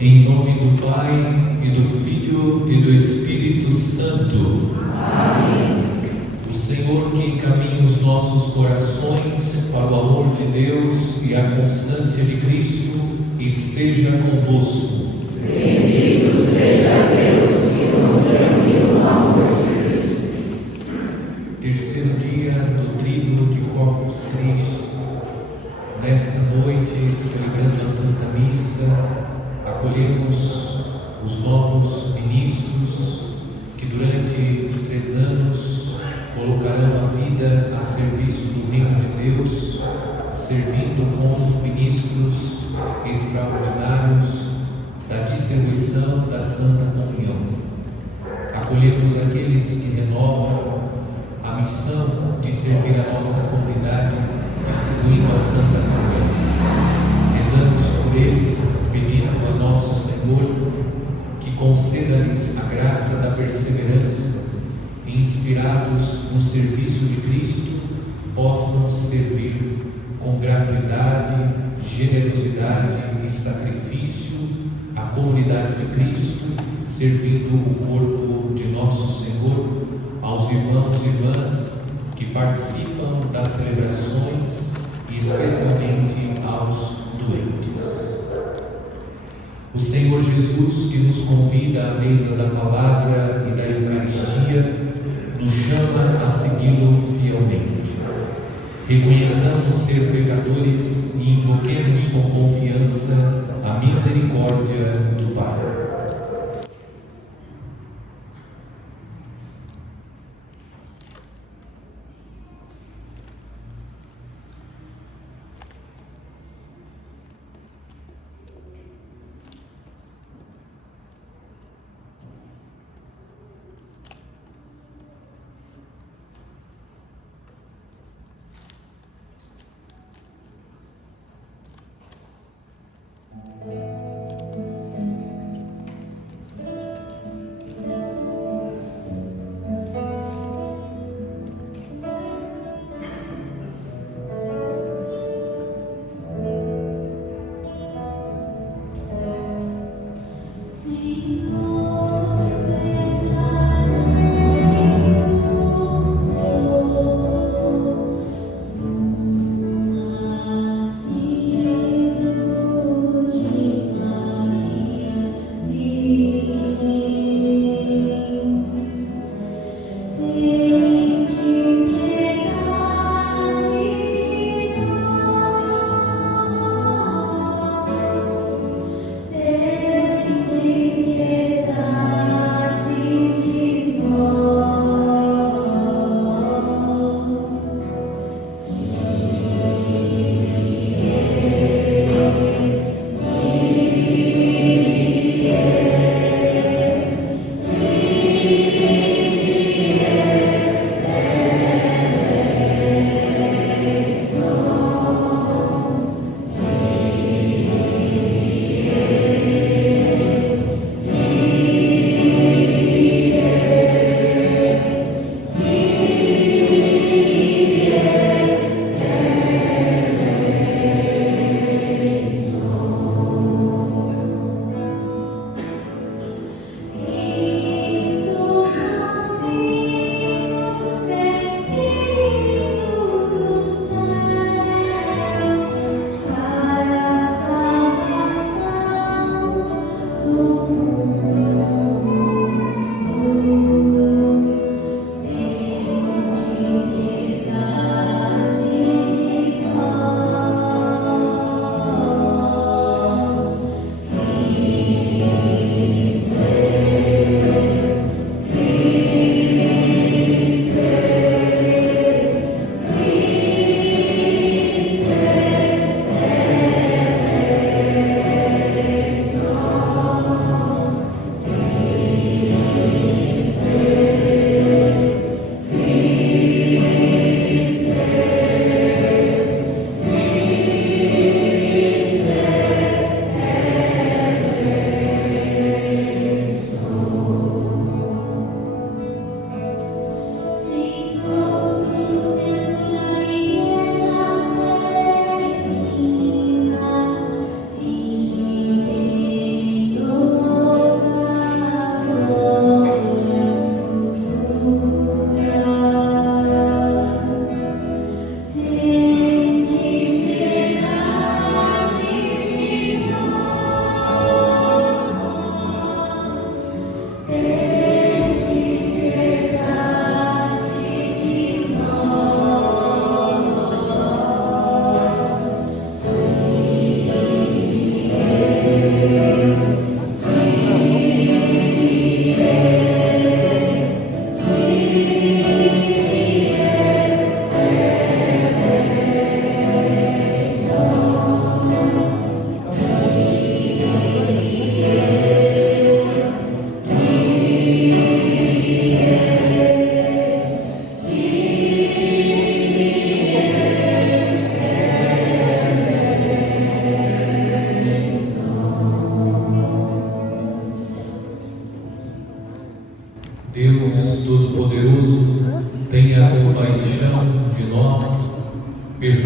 Em nome do Pai, e do Filho, e do Espírito Santo. Amém. O Senhor que encaminha os nossos corações para o amor de Deus e a constância de Cristo, esteja convosco. Bendito seja Deus que nos reuniu no amor de Cristo. Terceiro dia do Tríduo de Corpus Christi. Nesta noite, celebrando a Santa Missa, acolhemos os novos ministros que durante 3 anos colocarão a vida a serviço do reino de Deus, servindo como ministros extraordinários da distribuição da Santa Comunhão. Acolhemos aqueles que renovam a missão de servir a nossa comunidade, distribuindo a Santa Comunhão. Rezamos por eles, pedindo a nosso Senhor que conceda-lhes a graça da perseverança e, inspirados no serviço de Cristo, possam servir com gratuidade, generosidade e sacrifício a comunidade de Cristo, servindo o corpo de nosso Senhor aos irmãos e irmãs que participam das celebrações e especialmente aos doentes. O Senhor Jesus, que nos convida à mesa da palavra e da Eucaristia, nos chama a segui-lo fielmente. Reconheçamos ser pecadores e invoquemos com confiança a misericórdia do Pai.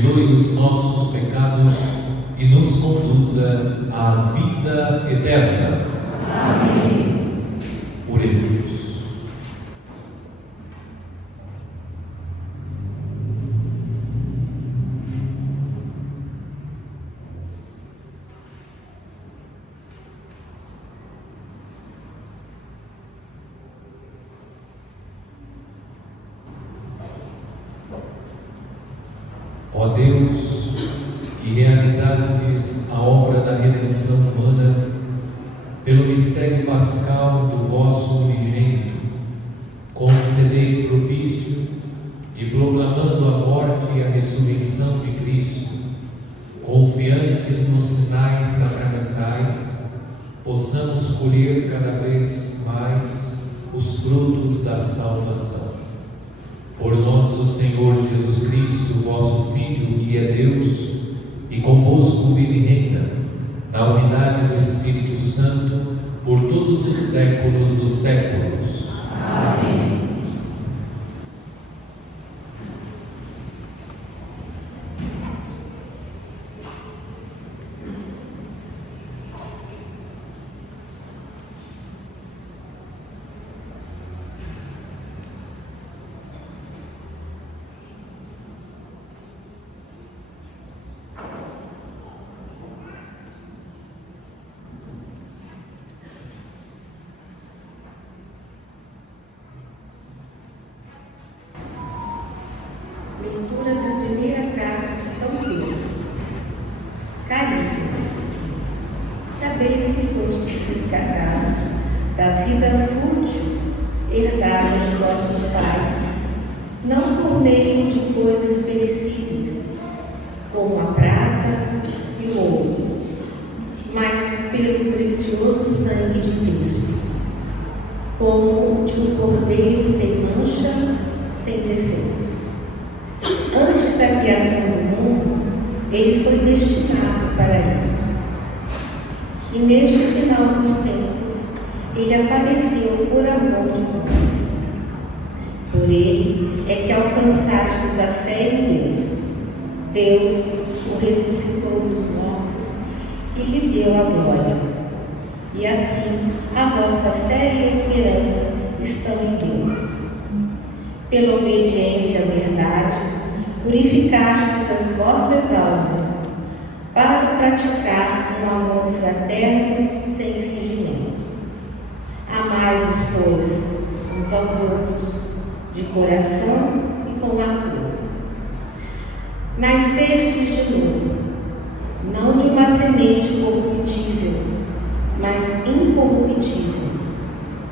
perdoe os nossos pecados e nos conduza à vida eterna. Amém. Oremos. Ó Deus, que realizastes a obra da redenção humana pelo mistério pascal do vosso unigênito, concedei propício e proclamando a morte e a ressurreição de Cristo, confiantes nos sinais sacramentais, possamos colher cada vez mais os frutos da salvação. Por nosso Senhor Jesus Cristo, vosso Filho, que é Deus, e convosco vive e reina, na unidade do Espírito Santo, por todos os séculos dos séculos. Amém. Leitura da primeira carta de São Pedro. Caríssimos, sabeis que fostes resgatados da vida fútil herdada de vossos pais, não por meio de coisas perecíveis, como a prata e o ouro, mas pelo precioso sangue de Cristo, como de um cordeiro sem mancha, sem defeito. Antes da criação do mundo, ele foi destinado para isso. E neste final dos tempos, ele apareceu por amor de vós. Por ele é que alcançastes a fé em Deus. Deus o ressuscitou dos mortos e lhe deu a glória. E assim, a vossa fé e esperança estão em Deus. Pela obediência à verdade, purificastes as vossas almas, para praticar um amor fraterno sem fingimento. Amai-vos, pois, uns aos outros, de coração e com ardor. Nascestes de novo, não de uma semente corruptível, mas incorruptível,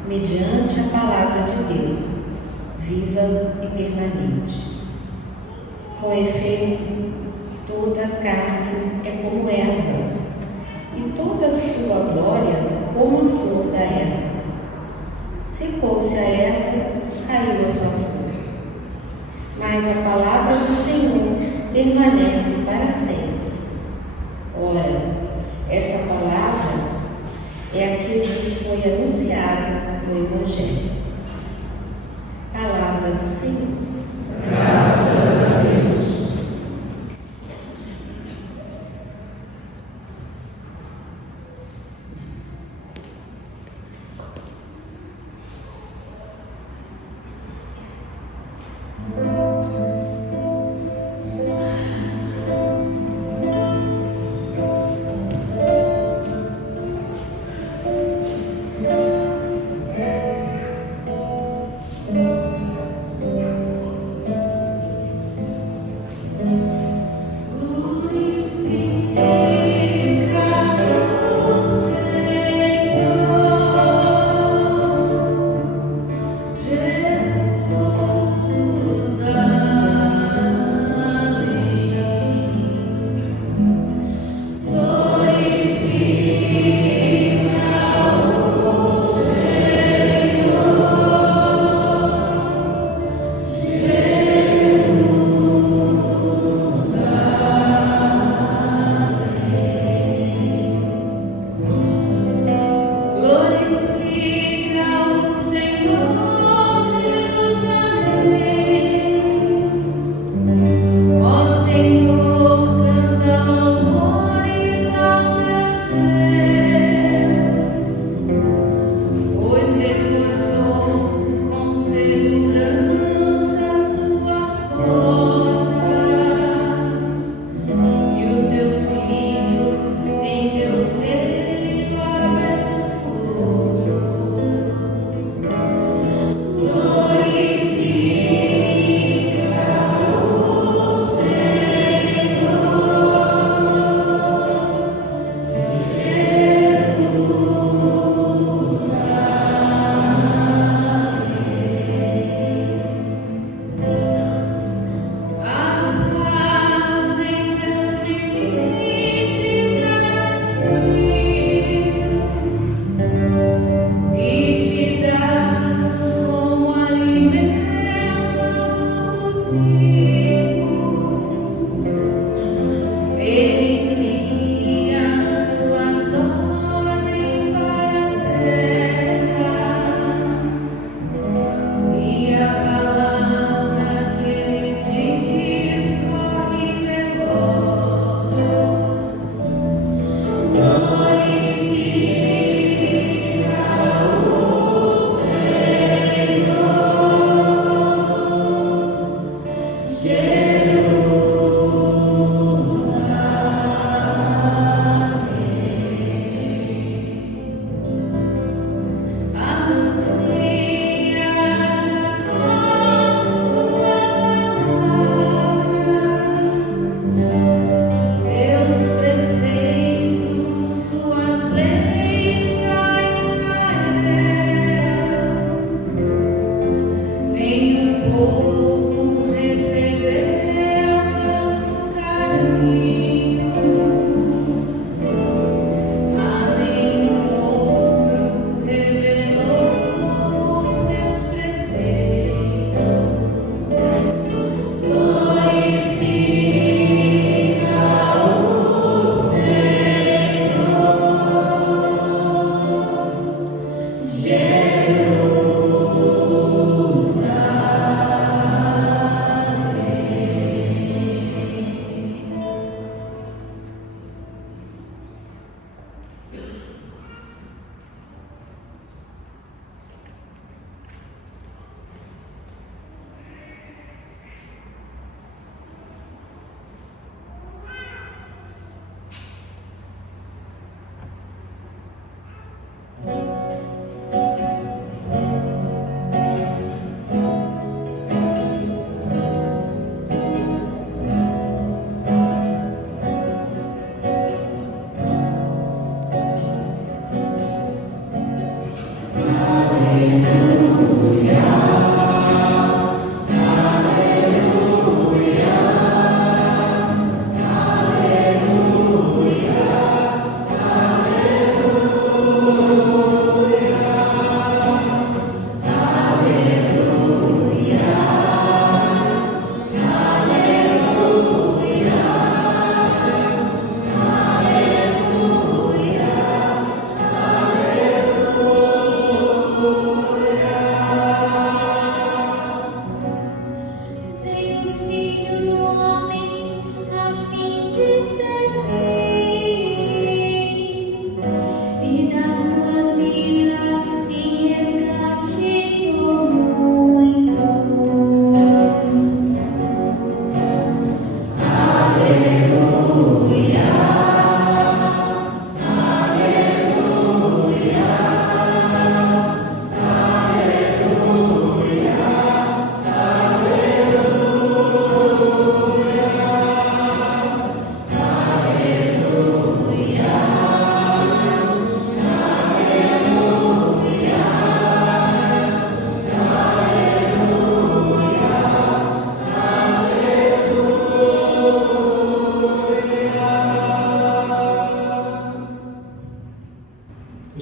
mediante a palavra de Deus, viva e permanente. Com efeito, toda a carne é como erva, e toda a sua glória como a flor da erva. Secou-se a erva, caiu a sua flor. Mas a palavra do Senhor permanece para sempre. Ora, esta palavra é a que nos foi anunciada no Evangelho. Palavra do Senhor. Graças a Deus.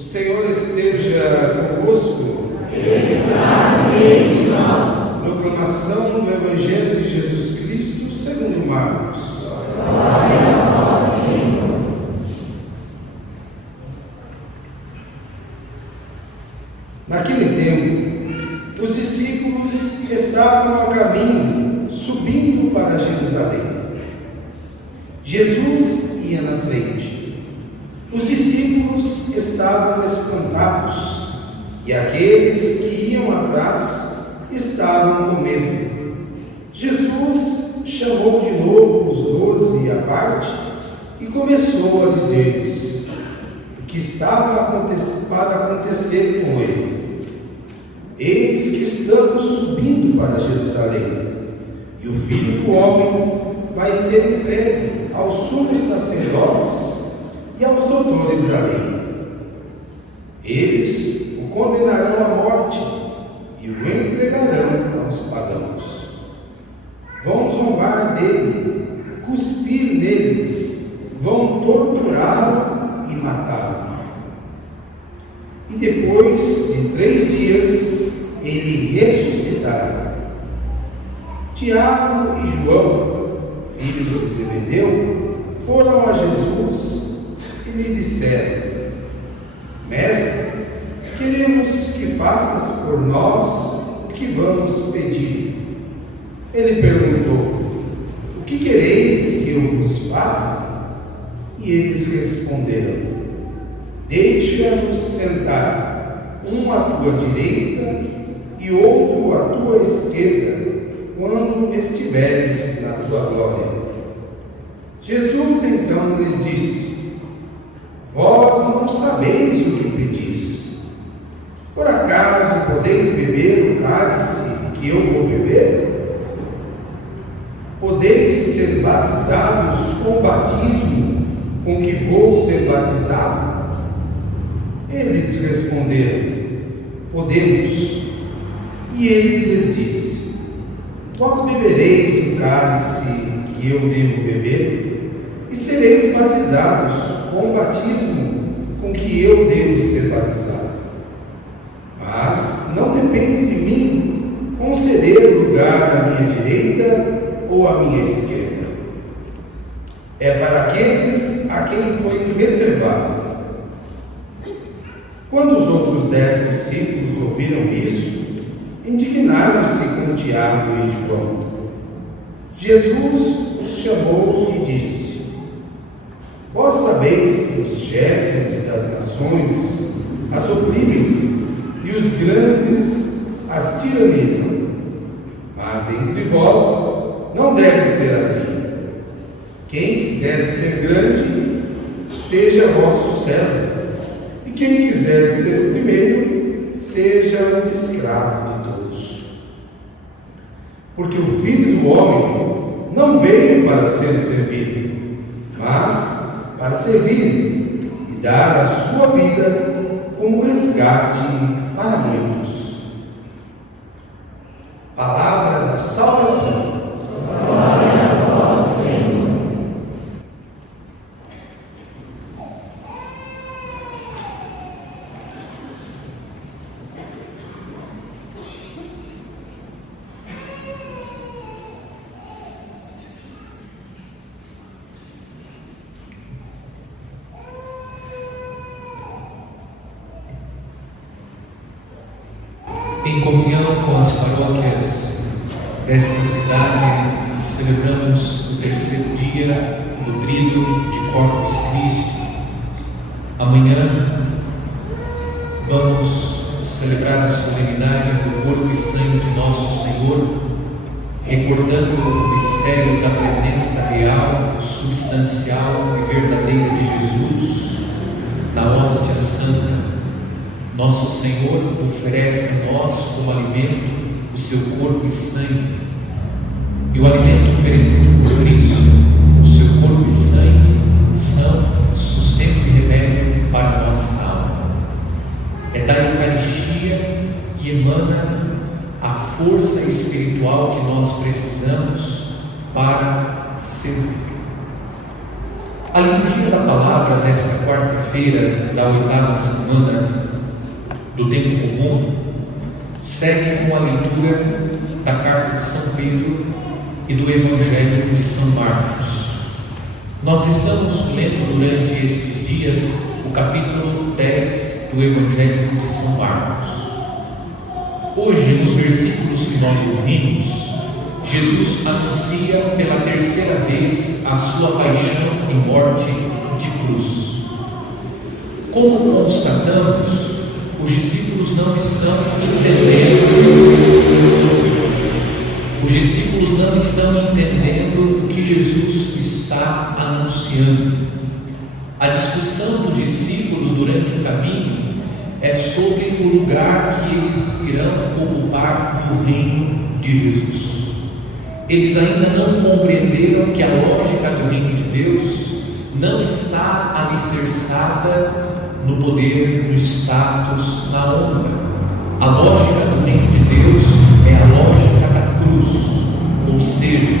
Senhor esteja convosco. Ele está no meio de nós. Proclamação do Evangelho de Jesus Cristo segundo Marcos. Glória a vós, Senhor. Naquele tempo, os discípulos estavam a caminho, subindo para Jerusalém. Jesus ia na frente. Os discípulos estavam espantados, e aqueles que iam atrás estavam com medo. Jesus chamou de novo os 12 à parte e começou a dizer-lhes o que estava para acontecer com ele. Eis que estamos subindo para Jerusalém, e o Filho do Homem vai ser entregue aos sumos sacerdotes e aos doutores da lei. Eles o condenarão à morte e o entregarão aos pagãos. Vão zombar dele, cuspir nele, vão torturá-lo e matá-lo. E depois de 3 dias, ele ressuscitará. Tiago e João, filhos de Zebedeu, foram a Jesus e lhe disseram: Mestre, queremos que faças por nós o que vamos pedir. Ele perguntou: O que quereis que eu vos faça? E eles responderam: Deixa-nos sentar, um à tua direita e outro à tua esquerda, quando estiveres na tua glória. Jesus então lhes disse: Vós não sabeis o que pedis. Por acaso podeis beber o cálice que eu vou beber? Podeis ser batizados com o batismo com que vou ser batizado? Eles responderam: Podemos. E ele lhes disse: Vós bebereis o cálice que eu devo beber, e sereis batizados com o batismo com que eu devo ser batizado. Mas não depende de mim conceder lugar à minha direita ou à minha esquerda. É para aqueles a quem foi reservado. Quando os outros 10 discípulos ouviram isso, indignaram-se com Tiago e João. Jesus os chamou e disse: Vós sabeis que os chefes das nações as oprimem e os grandes as tiranizam. Mas entre vós não deve ser assim. Quem quiser ser grande, seja vosso servo, e quem quiser ser o primeiro, seja o escravo de todos. Porque o Filho do Homem não veio para ser servido, mas para servir e dar a sua vida como resgate para muitos. Palavra da salvação. Glória a vós, Senhor. Em comunhão com as paróquias desta cidade, celebramos o 3º dia do Tríduo de Corpus Christi. Amanhã vamos celebrar a solenidade do corpo e sangue de nosso Senhor, recordando o mistério da presença real, substancial e verdadeira de Jesus na hóstia santa. Nosso Senhor oferece a nós como alimento o seu corpo e sangue. E o alimento oferecido por Cristo, o seu corpo e sangue, são sustento e remédio para a nossa alma. É da Eucaristia que emana a força espiritual que nós precisamos para servir. A liturgia da palavra nesta quarta-feira quarta-feira da 8ª semana do tempo comum segue com a leitura da carta de São Pedro e do Evangelho de São Marcos. Nós estamos lendo durante estes dias o capítulo 10 do Evangelho de São Marcos. Hoje, nos versículos que nós ouvimos, Jesus anuncia pela terceira vez a sua paixão e morte de cruz. Como constatamos, os discípulos não estão entendendo o que Jesus está anunciando. A discussão dos discípulos durante o caminho é sobre o lugar que eles irão ocupar no reino de Jesus. Eles ainda não compreenderam que a lógica do reino de Deus não está alicerçada no poder, no status, na honra. A lógica do reino de Deus é a lógica da cruz, ou seja,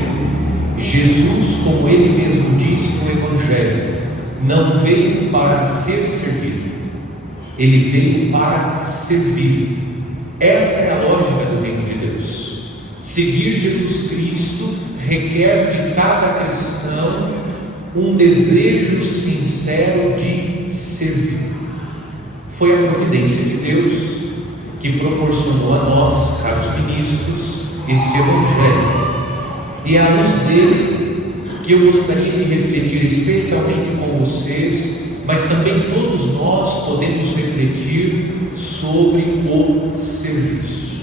Jesus, como ele mesmo diz no Evangelho, não veio para ser servido, ele veio para servir. Essa é a lógica do reino de Deus. Seguir Jesus Cristo requer de cada cristão um desejo sincero de servir. Foi a providência de Deus que proporcionou a nós, caros ministros, este Evangelho. E é à luz dele que eu gostaria de refletir especialmente com vocês, mas também todos nós podemos refletir sobre o serviço.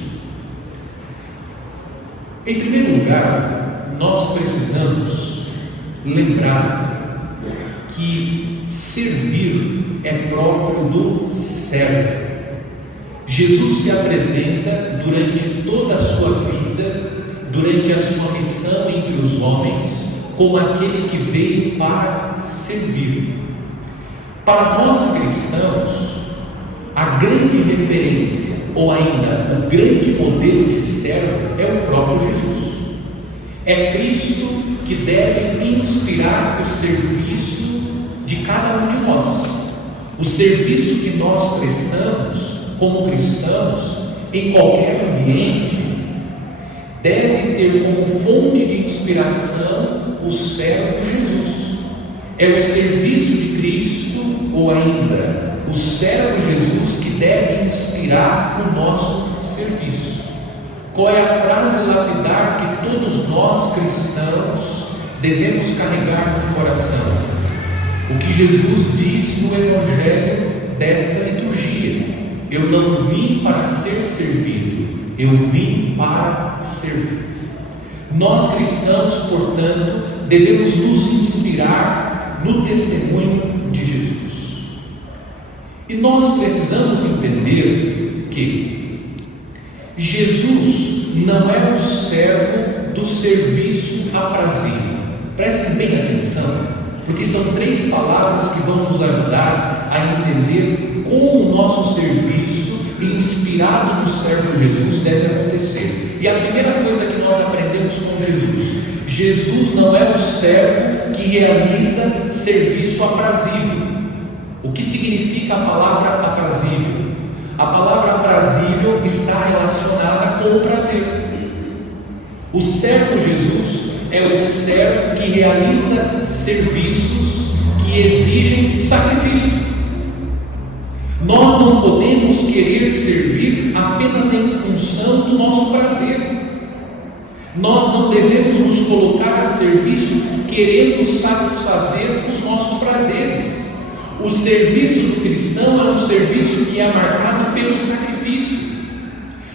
Em primeiro lugar, nós precisamos lembrar que servir é próprio do servo. Jesus se apresenta durante toda a sua vida, durante a sua missão entre os homens, como aquele que veio para servir. Para nós cristãos, a grande referência, ou ainda o grande modelo de servo, é o próprio Jesus. É Cristo que deve inspirar o serviço de cada um de nós. O serviço que nós prestamos como cristãos em qualquer ambiente deve ter como fonte de inspiração o servo Jesus. É o serviço de Cristo, ou ainda o servo Jesus, que deve inspirar o nosso serviço. Qual é a frase lapidar que todos nós cristãos devemos carregar no coração? O que Jesus diz no Evangelho desta liturgia: eu não vim para ser servido, eu vim para servir. Nós cristãos, portanto, devemos nos inspirar no testemunho de Jesus. E nós precisamos entender que Jesus não é o servo do serviço aprazível. Prestem bem atenção, porque são 3 palavras que vão nos ajudar a entender como o nosso serviço, inspirado no servo Jesus, deve acontecer. E a primeira coisa que nós aprendemos com Jesus: Jesus não é o servo que realiza serviço aprazível. O que significa a palavra aprazível? A palavra aprazível está relacionada com o prazer. O servo Jesus é o servo que realiza serviços que exigem sacrifício. Nós não podemos querer servir apenas em função do nosso prazer. Nós não devemos nos colocar a serviço querendo satisfazer os nossos prazeres. O serviço do cristão é um serviço que é marcado pelo sacrifício.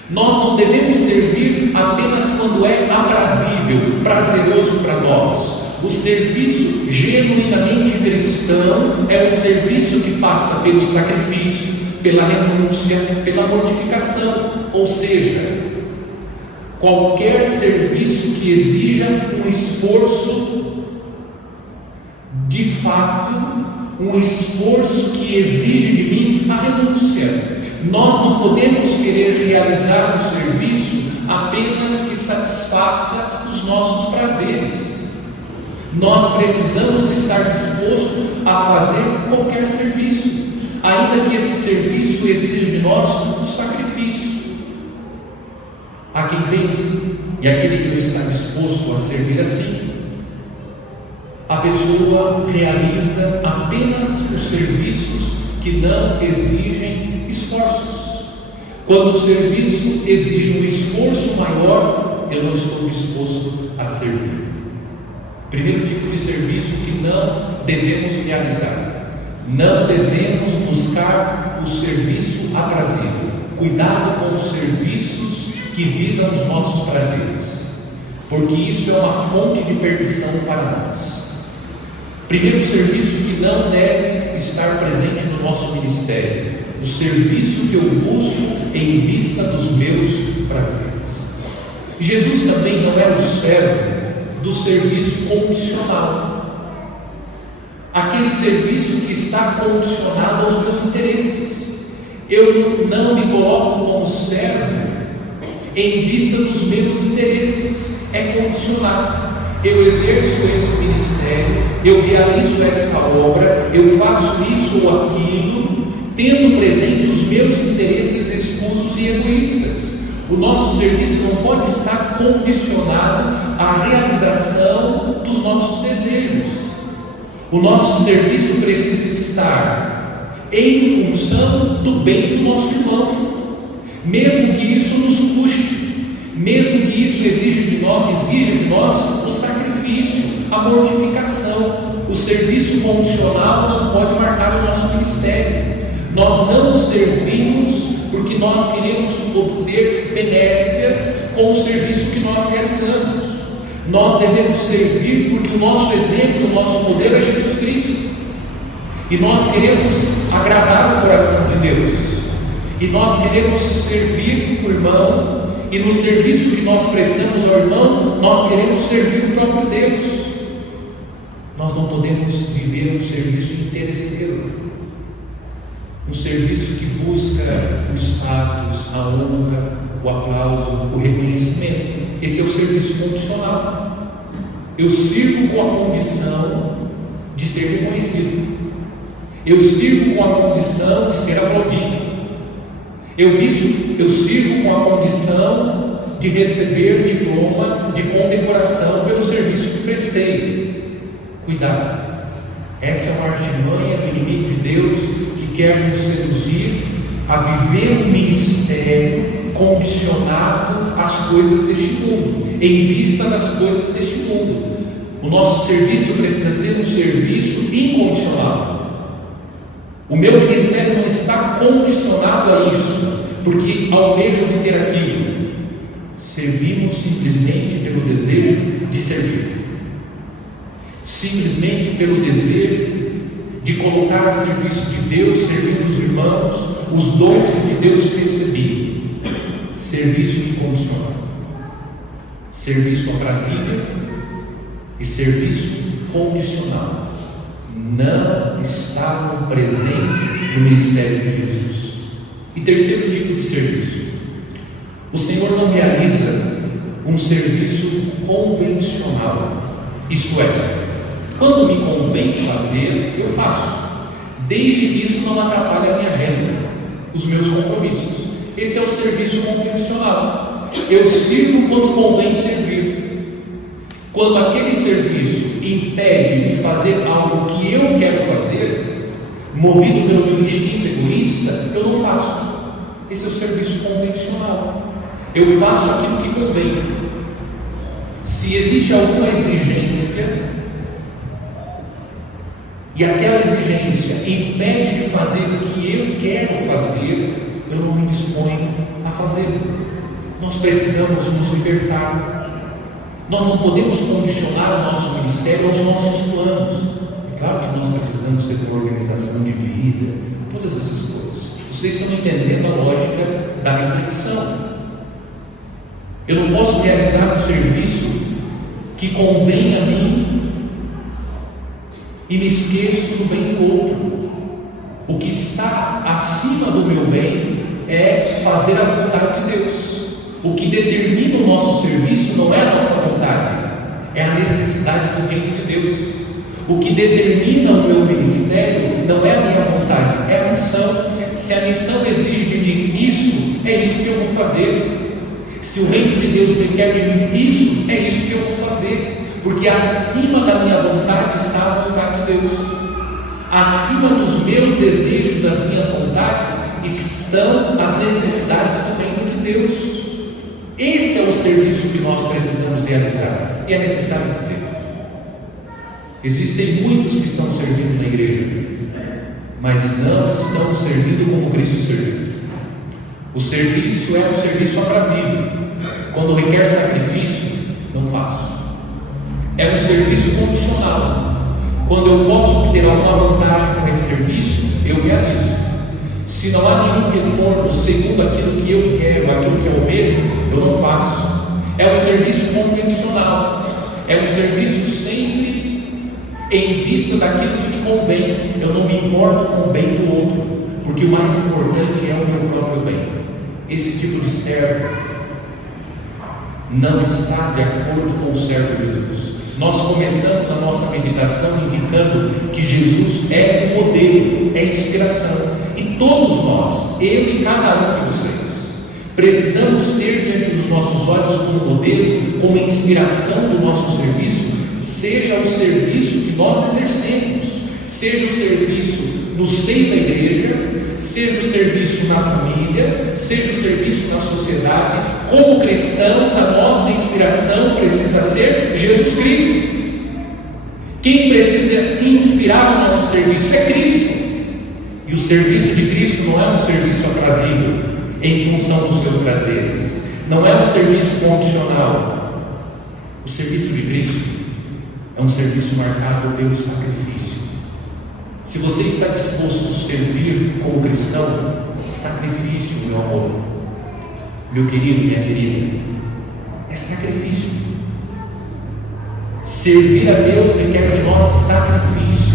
Nós não devemos servir apenas quando é aprazível, prazeroso para nós. O serviço genuinamente cristão é um serviço que passa pelo sacrifício, pela renúncia, pela mortificação. Ou seja, qualquer serviço que exija um esforço de fato, um esforço que exige de mim a renúncia. Nós não podemos querer realizar o serviço apenas que satisfaça os nossos prazeres. Nós precisamos estar dispostos a fazer qualquer serviço, ainda que esse serviço exija de nós um sacrifício. Há quem pense, e aquele que não está disposto a servir assim, a pessoa realiza apenas os serviços que não exigem esforços. Quando o serviço exige um esforço maior, eu não estou disposto a servir. Primeiro tipo de serviço que não devemos realizar: não devemos buscar o serviço aprazido. Cuidado com os serviços que visam os nossos prazeres, porque isso é uma fonte de perdição para nós. Primeiro serviço que não deve estar presente no nosso ministério: o serviço que eu busco em vista dos meus prazeres. Jesus também não é o servo do serviço condicional, aquele serviço que está condicionado aos meus interesses. Eu não me coloco como servo em vista dos meus interesses, é condicionado. Eu exerço esse ministério, eu realizo essa obra, eu faço isso ou aquilo, tendo presente os meus interesses escusos e egoístas. O nosso serviço não pode estar condicionado à realização dos nossos desejos. O nosso serviço precisa estar em função do bem do nosso irmão, mesmo que isso nos custe, mesmo que isso exija de nós o sacrifício, a mortificação. O serviço condicional não pode marcar o nosso ministério. Nós não servimos porque nós queremos obter benécias com o serviço que nós realizamos. Nós devemos servir porque o nosso exemplo, o nosso modelo é Jesus Cristo, e nós queremos agradar o coração de Deus, e nós queremos servir o irmão, e no serviço que nós prestamos ao irmão, nós queremos servir o próprio Deus. Nós não podemos viver um serviço interesseiro, um serviço que busca o status, a honra, o aplauso, o reconhecimento. Esse é o serviço condicional. Eu sirvo com a condição de ser reconhecido, eu sirvo com a condição de ser aplaudido, eu sirvo com a condição de receber diploma de condecoração pelo serviço que prestei. Cuidado, essa é uma artimanha do inimigo de Deus, que quer nos seduzir a viver um ministério condicionado às coisas deste mundo, em vista das coisas deste mundo. O nosso serviço precisa ser um serviço incondicional. O meu ministério não está condicionado a isso, porque almejo obter aquilo. Servimos simplesmente pelo desejo de servir, simplesmente pelo desejo de colocar a serviço de Deus, servindo os irmãos, os dons que Deus recebi. Serviço incondicional, serviço aprazível e serviço condicional não estavam presentes no ministério de Jesus. E terceiro tipo de serviço: o Senhor não realiza um serviço convencional, isto é, quando me convém fazer, eu faço, desde que isso não atrapalhe a minha agenda, os meus compromissos. Esse é o serviço convencional. Eu sirvo quando convém servir. Quando aquele serviço impede de fazer algo que eu quero fazer, movido pelo meu instinto egoísta, eu não faço. Esse é o serviço convencional. Eu faço aquilo que convém. Se existe alguma exigência e aquela exigência impede de fazer o que eu quero fazer, eu não me disponho a fazer. Nós precisamos nos libertar. Nós não podemos condicionar o nosso ministério aos nossos planos. É claro que nós precisamos ter uma organização de vida, todas essas coisas. Vocês estão entendendo a lógica da reflexão. Eu não posso realizar um serviço que convém a mim e me esqueço do bem do outro. O que está acima do meu bem é fazer a vontade de Deus. O que determina o nosso serviço não é a nossa vontade, é a necessidade do reino de Deus. O que determina o meu ministério não é a minha vontade, é a missão. Se a missão exige de mim isso, é isso que eu vou fazer. Se o reino de Deus requer de mim isso, é isso que eu vou fazer. Porque acima da minha vontade está a vontade de Deus. Acima dos meus desejos, das minhas vontades, estão as necessidades do reino de Deus. Esse é o serviço que nós precisamos realizar. E é necessário dizer. Existem muitos que estão servindo na igreja, mas não estão servindo como Cristo serviu. O serviço é um serviço aprazível. Quando requer sacrifício, não faço. É um serviço condicional. Quando eu posso obter alguma vantagem com esse serviço, eu realizo. Se não há nenhum retorno segundo aquilo que eu quero, aquilo que eu almejo, eu não faço. É um serviço convencional. É um serviço sempre em vista daquilo que me convém. Eu não me importo com o bem do outro, porque o mais importante é o meu próprio bem. Esse tipo de servo não está de acordo com o servo de Jesus. Nós começamos a nossa meditação indicando que Jesus é o modelo, é a inspiração. E todos nós, eu e cada um de vocês, precisamos ter diante dos nossos olhos como modelo, como inspiração do nosso serviço, seja o serviço que nós exercemos, seja o serviço no seio da igreja, seja o serviço na família, seja o serviço na sociedade. Como cristãos, a nossa inspiração precisa ser Jesus Cristo. Quem precisa inspirar o nosso serviço é Cristo. E o serviço de Cristo não é um serviço aprazível em função dos seus prazeres, não é um serviço condicional. O serviço de Cristo é um serviço marcado pelo sacrifício. Se você está disposto a servir como cristão, sacrifício, meu amor, meu querido, minha querida, é sacrifício. Servir a Deus requer de nós sacrifício.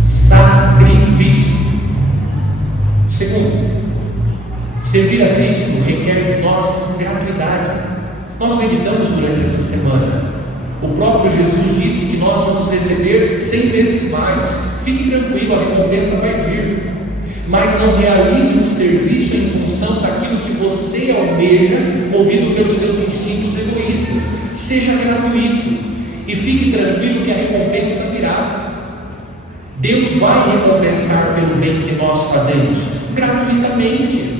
Sacrifício. Segundo, servir a Cristo requer de nós gratuidade. Nós meditamos durante essa semana. O próprio Jesus disse que nós vamos receber 100 vezes mais. Fique tranquilo, a recompensa vai vir. Mas não realize um serviço em função daquilo que você almeja, movido pelos seus instintos egoístas. Seja gratuito e fique tranquilo que a recompensa virá. Deus vai recompensar pelo bem que nós fazemos gratuitamente.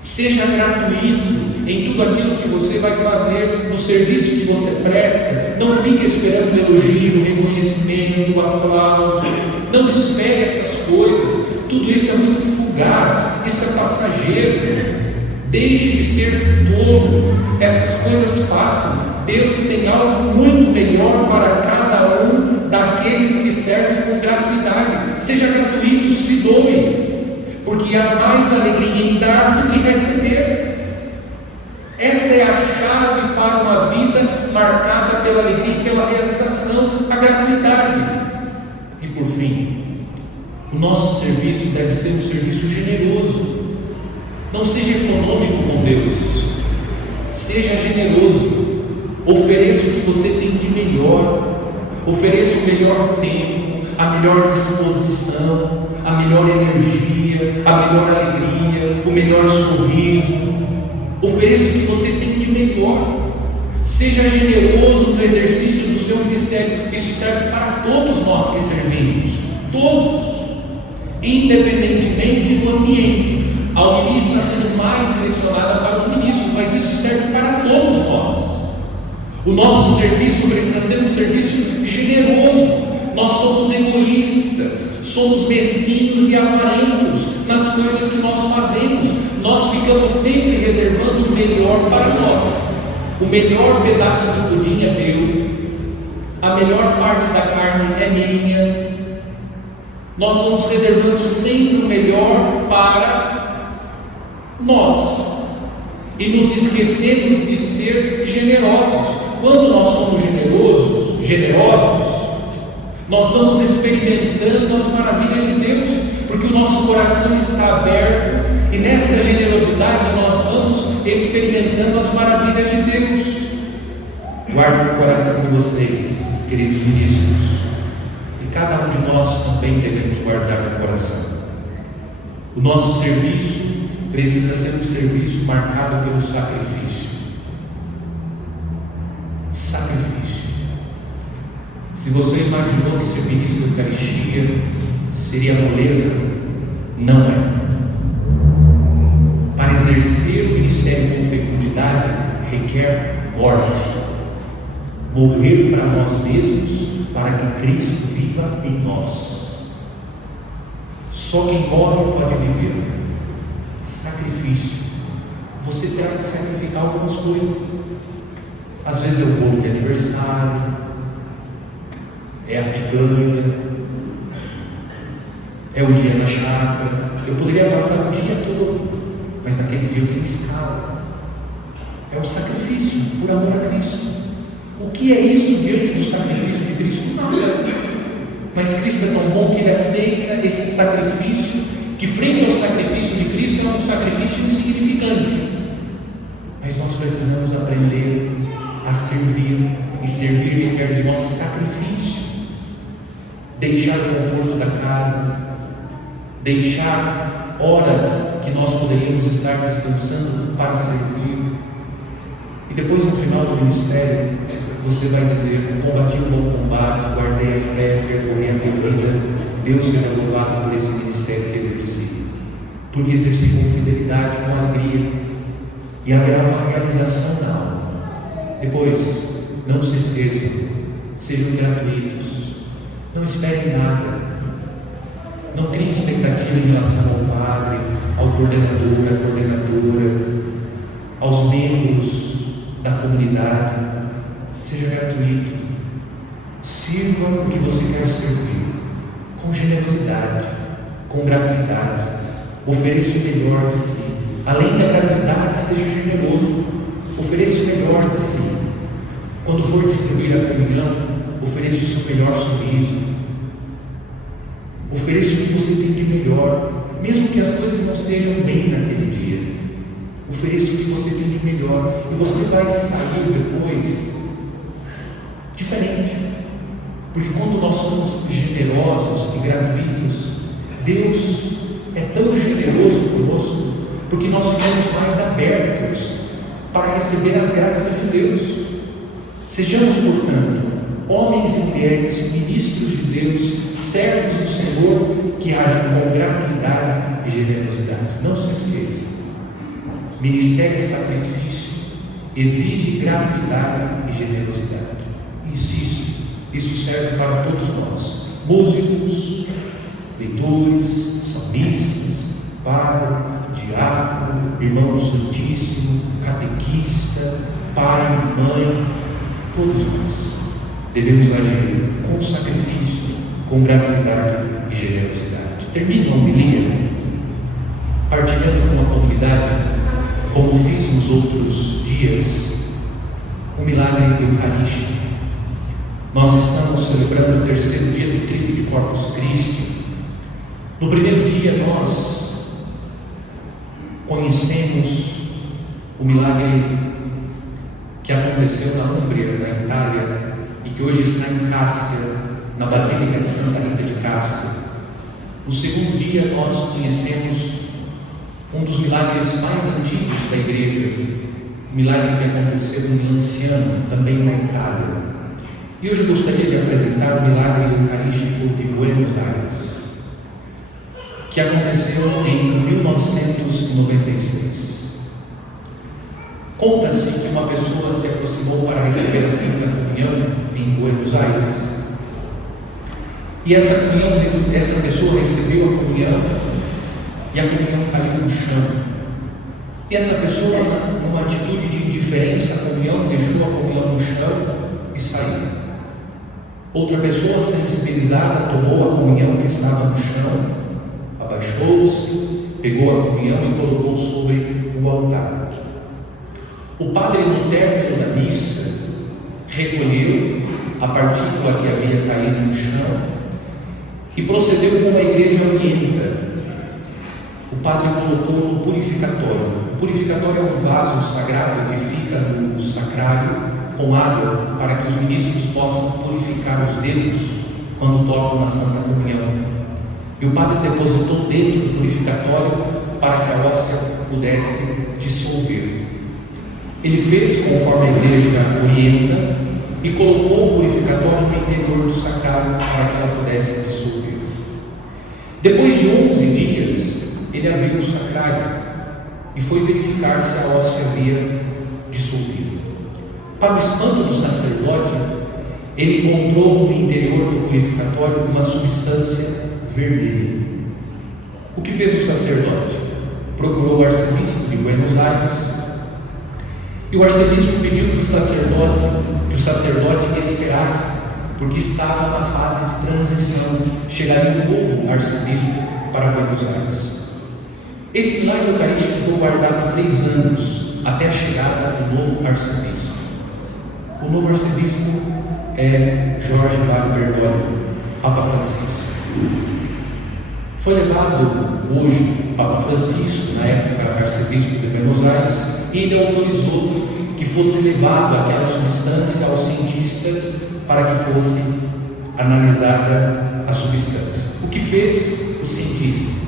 Seja gratuito em tudo aquilo que você vai fazer, no serviço que você presta. Não fique esperando elogio, reconhecimento, aplauso. Não espere essas coisas. Tudo isso é muito fugaz, isso é passageiro. Deixe de ser tolo. Essas coisas passam. Deus tem algo muito melhor para cada um daqueles que servem com gratuidade. Seja gratuito, se doe, porque há mais alegria em dar do que receber. Essa é a chave para uma vida marcada pela alegria e pela realização, a gratuidade. E por fim, o nosso serviço deve ser um serviço generoso. Não seja econômico com Deus, seja generoso. Ofereça o que você tem de melhor. Ofereça o melhor tempo, a melhor disposição, a melhor energia, a melhor alegria, o melhor sorriso. Ofereça o que você tem de melhor. Seja generoso no exercício do seu ministério. Isso serve para todos nós que servimos. Todos. Independentemente do ambiente. A homilia está sendo mais direcionada para os ministros, mas isso serve para todos nós. O nosso serviço precisa ser um serviço generoso. Nós somos egoístas, somos mesquinhos e avarentos nas coisas que nós fazemos. Nós ficamos sempre reservando o melhor para nós. O melhor pedaço do pudim é meu, a melhor parte da carne é minha. Nós vamos reservando sempre o melhor para nós e nos esquecemos de ser generosos. Quando nós somos generosos, nós vamos experimentando as maravilhas de Deus, porque o nosso coração está aberto e nessa generosidade nós vamos experimentando as maravilhas de Deus. Guarde no coração de vocês, queridos ministros, e cada um de nós também devemos guardar no coração. O nosso serviço precisa ser um serviço marcado pelo sacrifício. Sacrifício. Se você imaginou que ser ministro da Eucaristia seria moleza, não é. Para exercer o ministério com fecundidade requer morte. Morrer para nós mesmos, para que Cristo viva em nós. Só quem morre pode viver. Sacrifício. Você terá que sacrificar algumas coisas. Às vezes é o bolo de aniversário, é a picanha, é o dia na chácara. Eu poderia passar o dia todo, mas naquele dia eu tenho escala. É o sacrifício por amor a Cristo. O que é isso diante do sacrifício de Cristo? Nada. Mas Cristo é tão bom que Ele aceita esse sacrifício, que frente ao sacrifício de Cristo é um sacrifício insignificante. Mas nós precisamos aprender a servir, e servir requer de nós sacrifício. Deixar o conforto da casa, deixar horas que nós poderíamos estar descansando para servir. E depois, no final do ministério, você vai dizer: combati o bom combate, guardei a fé, perdoei a corrida. Deus seja louvado por esse ministério que exerci, porque exerci com fidelidade, com alegria, e haverá uma realização na alma. Depois, não se esqueçam, sejam gratuitos, não esperem nada, não criem expectativa em relação ao padre, ao coordenador, à coordenadora, aos membros da comunidade. Seja gratuito, sirva porque você quer servir, com generosidade, com gratuidade, ofereça o melhor de si. Além da gratuidade, seja generoso, ofereça o melhor de si. Quando for distribuir a comunhão, ofereça o seu melhor sorriso, ofereça o que você tem de melhor, mesmo que as coisas não estejam bem naquele dia. Ofereça o que você tem de melhor, e você vai sair depois diferente, porque quando nós somos generosos e gratuitos, Deus é tão generoso conosco, porque nós ficamos mais abertos para receber as graças de Deus. Sejamos, portanto, homens e mulheres, ministros de Deus, servos do Senhor, que agem com gratuidade e generosidade. Não se esqueça, ministério é sacrifício, exige gratuidade e generosidade. Insisto, isso serve para todos nós, músicos, leitores, salmistas, padre, diácono, irmão do Santíssimo, catequista, pai, mãe. Todos nós devemos agir com sacrifício, com gratuidade e generosidade. Termino a homilia partilhando com a comunidade, como fiz nos outros dias, o milagre eucarístico. Nós estamos celebrando o terceiro dia do Tríduo de Corpus Christi. No primeiro dia nós conhecemos o milagre que aconteceu na Úmbria, na Itália, e que hoje está em Cássia, na Basílica de Santa Rita de Cássia. No segundo dia nós conhecemos um dos milagres mais antigos da Igreja, o milagre que aconteceu em Lanciano, também na Itália. E hoje eu gostaria de apresentar o milagre eucarístico de Buenos Aires, que aconteceu em 1996. Conta-se que uma pessoa se aproximou para receber a Santa Comunhão em Buenos Aires, e essa pessoa recebeu a comunhão, e a comunhão caiu no chão. E essa pessoa, numa atitude de indiferença à comunhão, deixou a comunhão no chão e saiu. Outra pessoa, sensibilizada, tomou a comunhão que estava no chão, abaixou-se, pegou a comunhão e colocou sobre o altar. O padre, no término da missa, recolheu a partícula que havia caído no chão e procedeu como a igreja orienta. O padre colocou no purificatório. O purificatório é um vaso sagrado que fica no sacrário com água para que os ministros possam purificar os dedos quando tocam na Santa Comunhão. E o padre depositou dentro do purificatório para que a hóstia pudesse dissolver. Ele fez conforme a igreja orienta e colocou o purificatório no interior do sacrário para que ela pudesse dissolver. Depois de 11 dias, ele abriu o sacrário e foi verificar se a hóstia havia dissolvido. Para o espanto do sacerdote, ele encontrou no interior do purificatório uma substância vermelha. O que fez o sacerdote? Procurou o arcebispo de Buenos Aires e o arcebispo pediu que o sacerdote esperasse, porque estava na fase de transição. Chegaria um novo arcebispo para Buenos Aires. Esse milagre eucarístico ficou guardado 3 anos até a chegada do novo arcebispo. O novo arcebispo é Jorge Vale Bergoglio, Papa Francisco. Foi levado hoje o Papa Francisco, na época arcebispo de Buenos Aires, e ele autorizou que fosse levado aquela substância aos cientistas para que fosse analisada a substância. O que fez o cientista?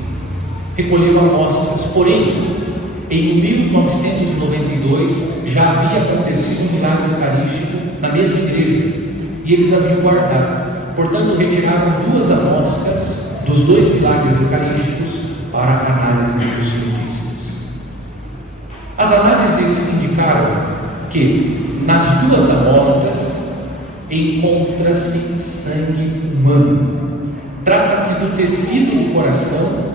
Recolheu amostras, porém, em 1992 já havia acontecido um milagre eucarístico na mesma igreja e eles haviam guardado. Portanto, retiraram 2 amostras dos 2 milagres eucarísticos para a análise dos cientistas. As análises indicaram que nas 2 amostras encontra-se sangue humano. Trata-se do tecido do coração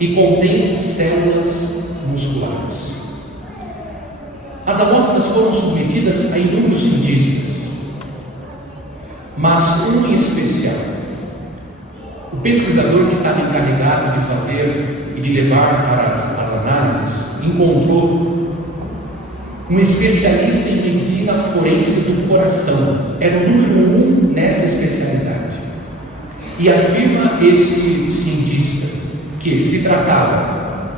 e contém células musculares. As amostras foram submetidas a inúmeros cientistas, mas um em especial, o pesquisador que estava encarregado de fazer e de levar para as análises, encontrou um especialista em medicina forense do coração. Era o número 1 nessa especialidade. E afirma esse cientista que se tratava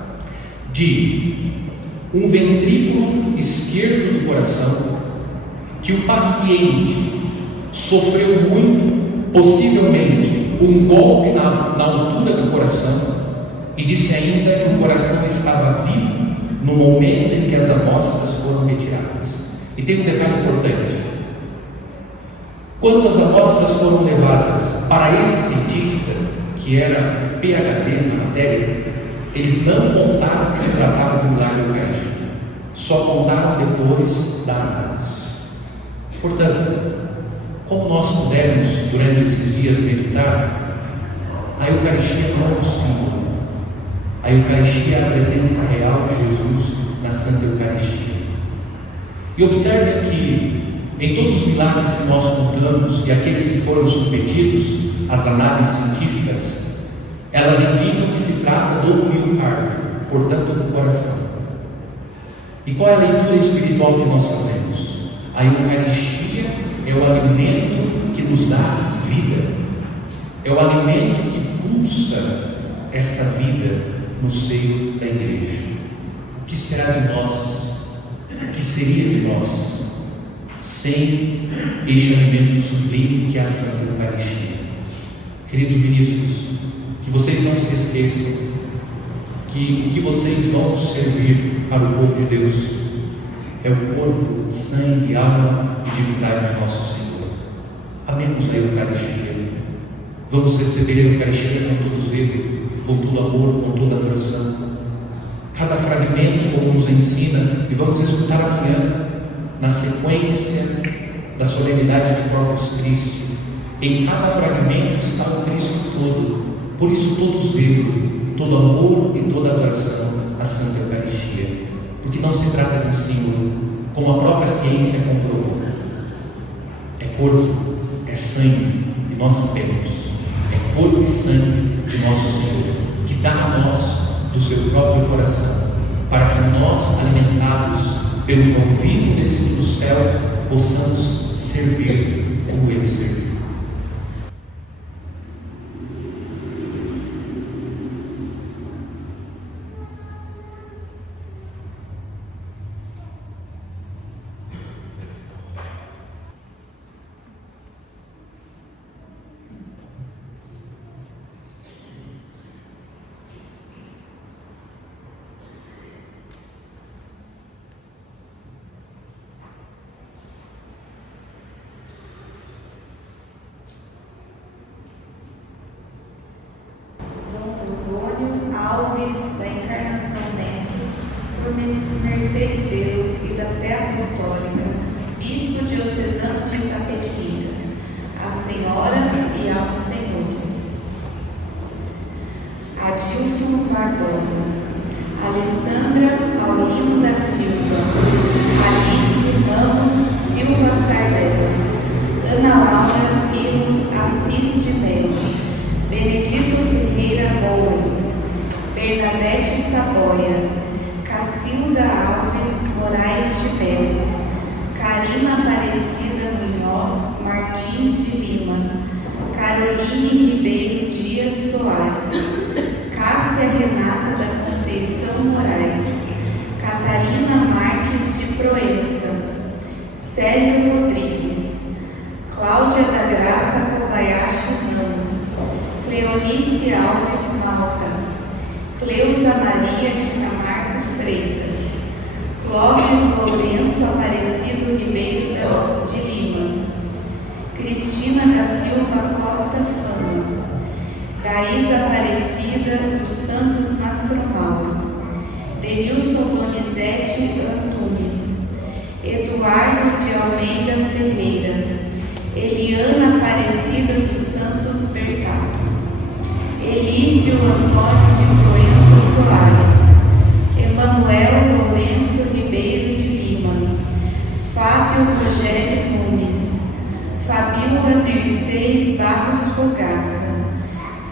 de um ventrículo esquerdo do coração, que o paciente sofreu muito, possivelmente um golpe na altura do coração, e disse ainda que o coração estava vivo no momento em que as amostras foram retiradas. E tem um detalhe importante: quando as amostras foram levadas para esse cientista, que era PhD na matéria, eles não contaram que se tratava de um milagre eucarístico, só contaram depois da análise. Portanto, como nós pudemos durante esses dias meditar, a Eucaristia não é um símbolo, a Eucaristia é a presença real de Jesus na Santa Eucaristia. E observe que em todos os milagres que nós contamos e aqueles que foram submetidos às análises científicas, elas indicam que se trata do miocárdio, portanto do coração. E qual é a leitura espiritual que nós fazemos? A Eucaristia é o alimento que nos dá vida, é o alimento que pulsa essa vida no seio da igreja. O que será de nós? O que seria de nós sem este alimento sublime que é a Santa Eucaristia? Queridos ministros, que vocês não se esqueçam que o que vocês vão servir para o povo de Deus é o corpo, sangue, alma e divindade de nosso Senhor. Amemos a Eucaristia. Vamos receber a Eucaristia com todo zelo, com todo amor, com toda adoração. Cada fragmento, como nos ensina, e vamos escutar amanhã, na sequência da solenidade de Corpus Christi. Em cada fragmento está o Cristo todo. Por isso, todo zelo, todo amor e toda adoração à Santa Eucaristia. Porque não se trata de um símbolo, como a própria ciência comprovou. É corpo, é sangue de nós sabemos. É corpo e sangue de nosso Senhor, que dá a nós do seu próprio coração, para que nós, alimentados pelo pão vivo descido do céu, possamos servir como Ele serviu. por mercê de Deus e da Sé Apostólica, Bispo Diocesano de Itapetininga, às senhoras e aos senhores. Adilson Barbosa, Alessandra Paulino da Silva, Alice Ramos Silva Sardella, Ana Laura Silos Assis de Melo, Benedito Ferreira Bowen, Bernadette Saboia, Cacilda Alves Moraes de Melo, Karina Aparecida Munhoz Martins de Lima, Caroline Ribeiro Dias Soares, Cássia Renata da Conceição Moraes, Catarina Marques de Proença, Célio Rodrigues, Cláudia da Graça Kobayashi Ramos, Cleonice Alves Malta, Cleusa Maria de Camargo Freitas, Clóvis Lourenço Aparecido Ribeiro de Lima, Cristina da Silva Costa Fama, Daís Aparecida dos Santos Mastromauro, Denilson Donizete Antunes, Eduardo de Almeida Ferreira, Eliana Aparecida dos Santos Bertato, Elísio Antônio de Proença Soares, Emanuel Lourenço Ribeiro de Lima, Fábio Rogério Nunes, Fabíola Dircei Barros Fogaça,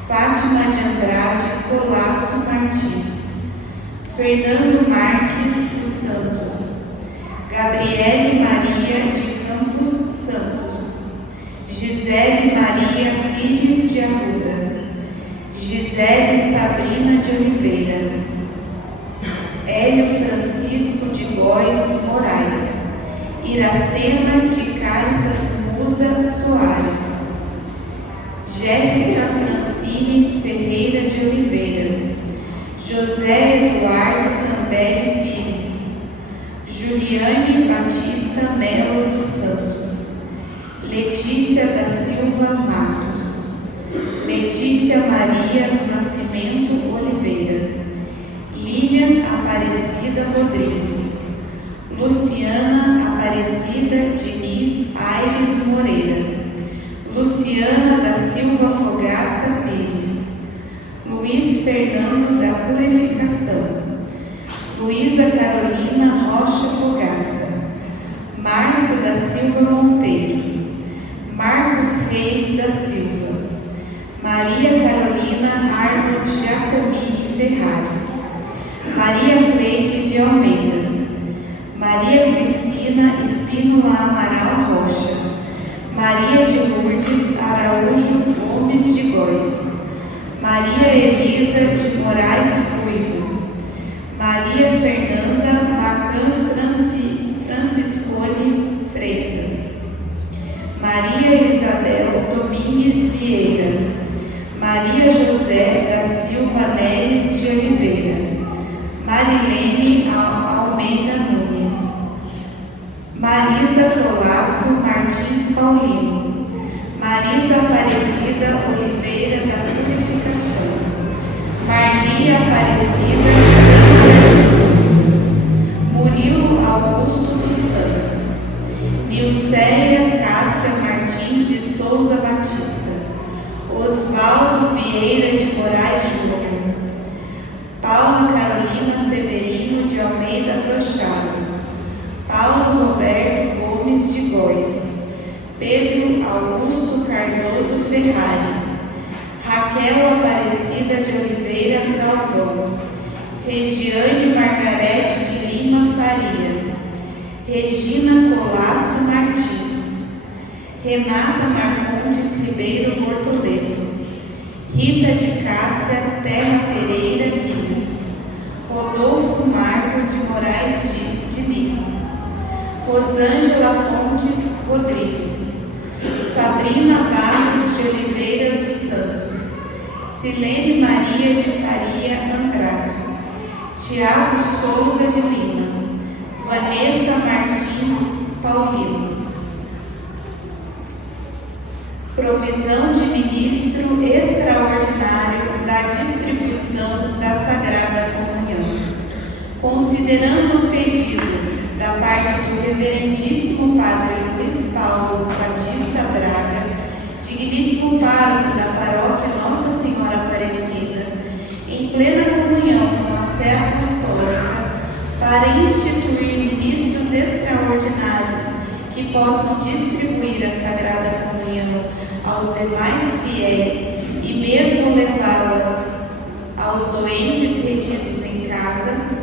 Fátima de Andrade Colasso Martins, Fernando Marques dos Santos, Gabriele Maria de Campos Santos, Gisele Maria Pires de Arruda, Gisele Sabrina de Oliveira, Hélio Francisco de Góes Moraes, Iracema de Cáritas Musa Soares, Jéssica Francine Ferreira de Oliveira, José Eduardo Tambelli Pires, Juliane Batista Melo dos Santos, Letícia da Silva Matos, Letícia Maria do Nascimento Oliveira, Lilian Aparecida Rodrigues, Luciana Aparecida Diniz Aires Moreira, Luciana da Silva Fogaça Pires, Luiz Fernando da Purificação, Luísa Carolina Rocha Fogaça, Márcio da Silva Monteiro, Marcos Reis da Silva, Maria Carolina Arnold Giacomini Ferrari, Maria Cleide de Almeida, Maria Cristina Espínola Amaral Rocha, Maria de Lourdes Araújo Gomes de Góes, Maria Elisa de Moraes Ruivo, Maria Fernanda Macan Franciscone Freitas, Maria Isabel Domingues Vieira, Maria José da Silva Neres de Oliveira, Marilene Almeida Nunes, Marisa Colasso Martins Paulino, Marisa Aparecida Oliveira da Purificação, Marli Aparecida Câmara de Souza, Murilo Augusto dos Santos, Nilcéia Cássia Martins de Souza Batista, Osvaldo Vieira de Moraes Júnior, Paula Carolina Severino de Almeida Brochado, Paulo Roberto Gomes de Góes, Pedro Augusto Cardoso Ferrari, Raquel Aparecida de Oliveira Galvão, Regiane Margarete de Lima Faria, Regina Colasso Martins, Renata Marcondes Ribeiro Bortoleto, Rita de Cássia Terra Pereira Rios, Rodolfo Marco de Moraes Diniz, Rosângela Pontes Rodrigues, Sabrina Barros de Oliveira dos Santos, Silene Maria de Faria Andrade, Tiago Souza de Lima, Vanessa Martins Paulino. Provisão de ministro extraordinário da distribuição da Sagrada Comunhão. considerando o pedido da parte do reverendíssimo Padre Luiz Paulo Batista Braga, digníssimo pároco da paróquia Nossa Senhora Aparecida, em plena comunhão com a Sé Apostólica, para instituir ministros extraordinários que possam distribuir a Sagrada Comunhão aos demais fiéis e mesmo levá-las aos doentes retidos em casa,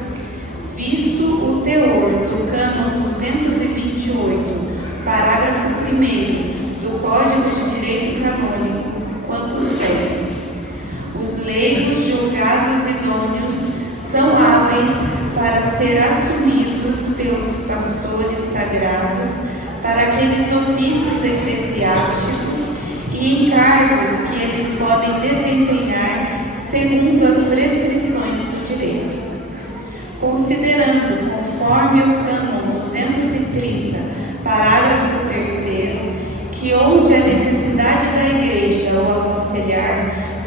visto o teor do cânon 228, parágrafo 1º do Código de Direito Canônico, quanto segue: os leigos julgados idôneos são hábeis para ser assumidos pelos pastores sagrados para aqueles ofícios eclesiásticos e encargos que eles podem desempenhar segundo as prescrições do direito. Considerando, conforme o cânon 230, parágrafo 3º, que onde a necessidade da Igreja o aconselhar,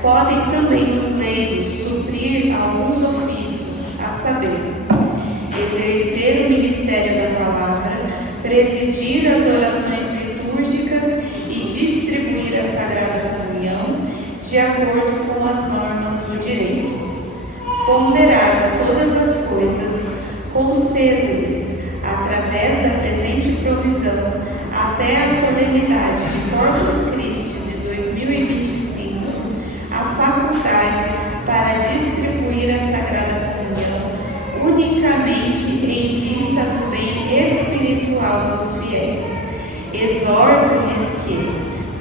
podem também os leigos suprir alguns ofícios, a saber, exercer o ministério da palavra, presidir as orações litúrgicas e distribuir a Sagrada Comunhão de acordo com as normas do direito. Ponderada todas as coisas, concedo-lhes, através da presente provisão, até a solenidade de Corpus Christi de 2025, a faculdade para distribuir a Sagrada Comunhão unicamente em vista do bem espiritual dos fiéis. Exorto-lhes que,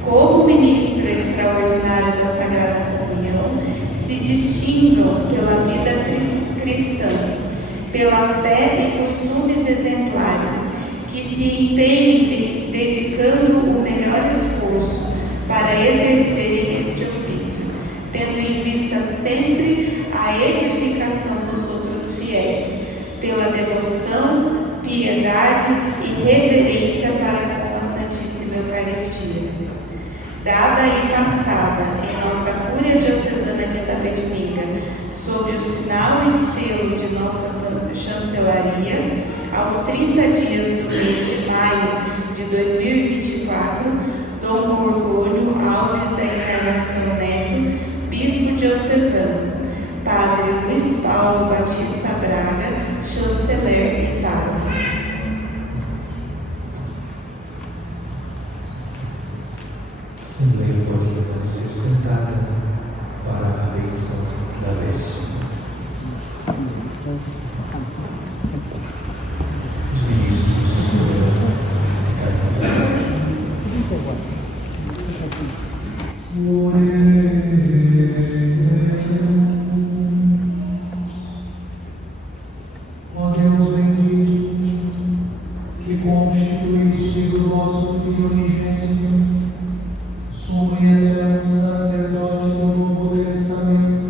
como ministro extraordinário da Sagrada Comunhão, se distingam pela vida cristã, pela fé e costumes exemplares, que se empenhem dedicando o melhor esforço para exercerem este ofício, tendo em vista sempre a edificação dos outros fiéis, pela devoção, piedade e reverência para com a Santíssima Eucaristia. Dada e passada em nossa Cúria Diocesana de Itapetininga, sob o sinal e selo de nossa chancelaria, aos 30 dias do mês de maio de 2024, Dom Gorgônio Alves da Encarnação Neto, Bispo Diocesano, Padre Luiz Paulo Batista Braga, Chanceler e Pároco. Assembleia pode permanecer sentada para a bênção da veste. Os ministros ó Deus bendito, que constituíste o vosso Filho unigênito, sumo e eterno sacerdote do Novo Testamento,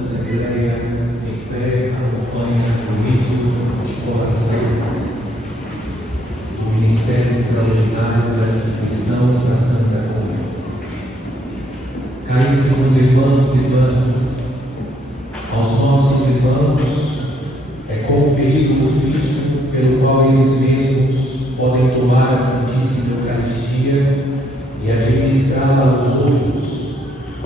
Assembleia em pé acompanha o rito de colação do Ministério Extraordinário da Distribuição da Santa Comunhão. Caríssimos irmãos e irmãs, aos nossos irmãos é conferido o ofício pelo qual eles mesmos podem tomar a Santíssima Eucaristia e administrá-la aos outros,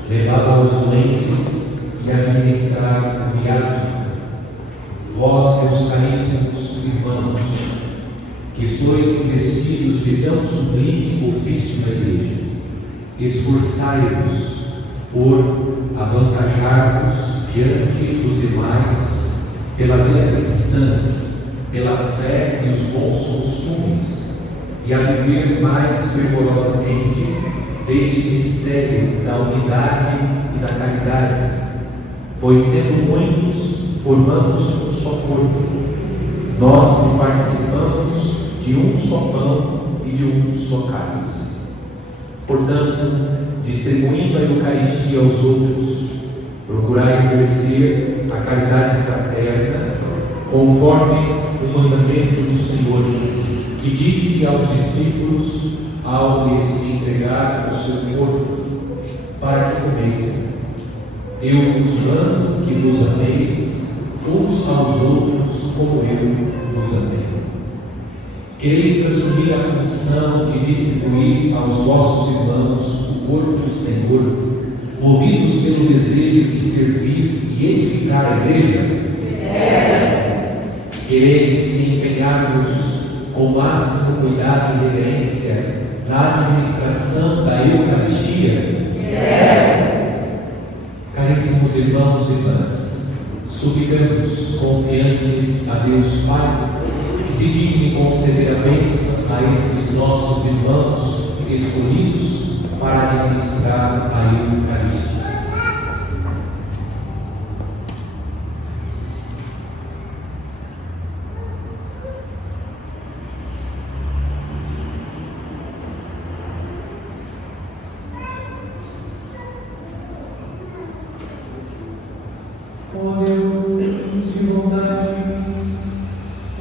levá-la aos doentes e administrar o viático. Vós, meus caríssimos irmãos, que sois investidos de tão sublime ofício da Igreja, esforçai-vos por avantajar-vos diante dos demais pela vida cristã, pela fé e os bons costumes, e a viver mais fervorosamente deste mistério da unidade e da caridade, pois sendo muitos, formamos um só corpo. Nós participamos de um só pão e de um só cálice. Portanto, distribuindo a Eucaristia aos outros, procurai exercer a caridade fraterna, conforme o mandamento do Senhor, que disse aos discípulos, ao lhes entregar o seu corpo, para que comessem: eu vos mando que vos ameis uns aos outros como eu vos amei. Quereis assumir a função de distribuir aos vossos irmãos o corpo do Senhor, movidos pelo desejo de servir e edificar a Igreja? Quereis empenhar-vos com o máximo cuidado e reverência na administração da Eucaristia? Caríssimos irmãos e irmãs, suplicamos confiantes a Deus Pai que se digne conceder a bênção a estes nossos irmãos escolhidos para administrar a Eucaristia. Ó Deus de bondade,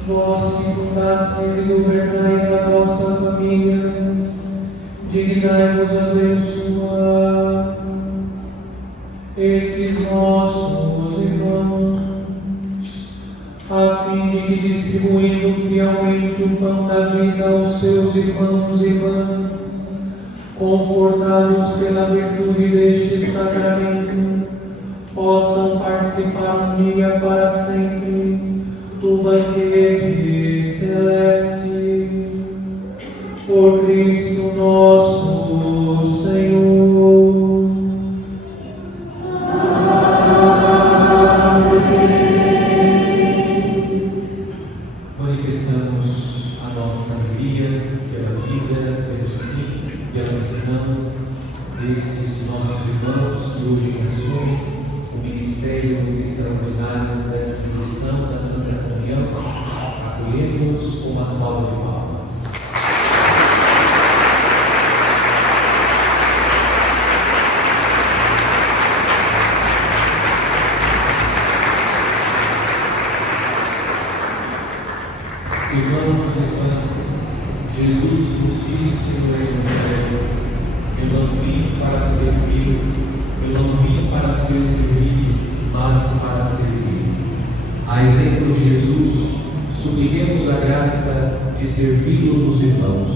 vós que fundastes e governais a vossa família, dignai-vos abençoar esses nossos irmãos, a fim de que, distribuindo fielmente o pão da vida aos seus irmãos e irmãs, confortados pela virtude deste sacramento, possam participar um dia para sempre do banquete celeste. Por Cristo nosso Senhor. Manifestamos a nossa alegria pela vida, pelo sim, pela missão destes nossos irmãos que hoje assumem o Ministério Extraordinário da Distribuição da Santa Comunhão. Acolhemos com uma salva de palmas. Irmãos e irmãs, Jesus nos disse no Evangelho: eu não vim para servir, eu não vim para ser servido, mas para servir. A exemplo de Jesus, supliquemos a graça de servi-lo nos irmãos.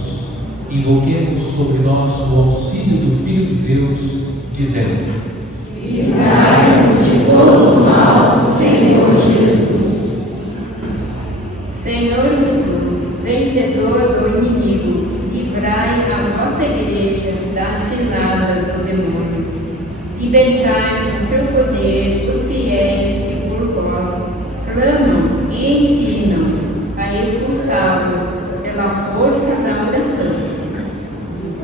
Invoquemos sobre nós o auxílio do Filho de Deus, dizendo: livrai-nos de todo o mal, Senhor Jesus. Senhor Jesus, vencedor do inimigo, livrai a vossa Igreja das ciladas do demônio. Libertai do seu poder os fiéis que por vós clamam e ensinam a expulsá-lo pela força da oração.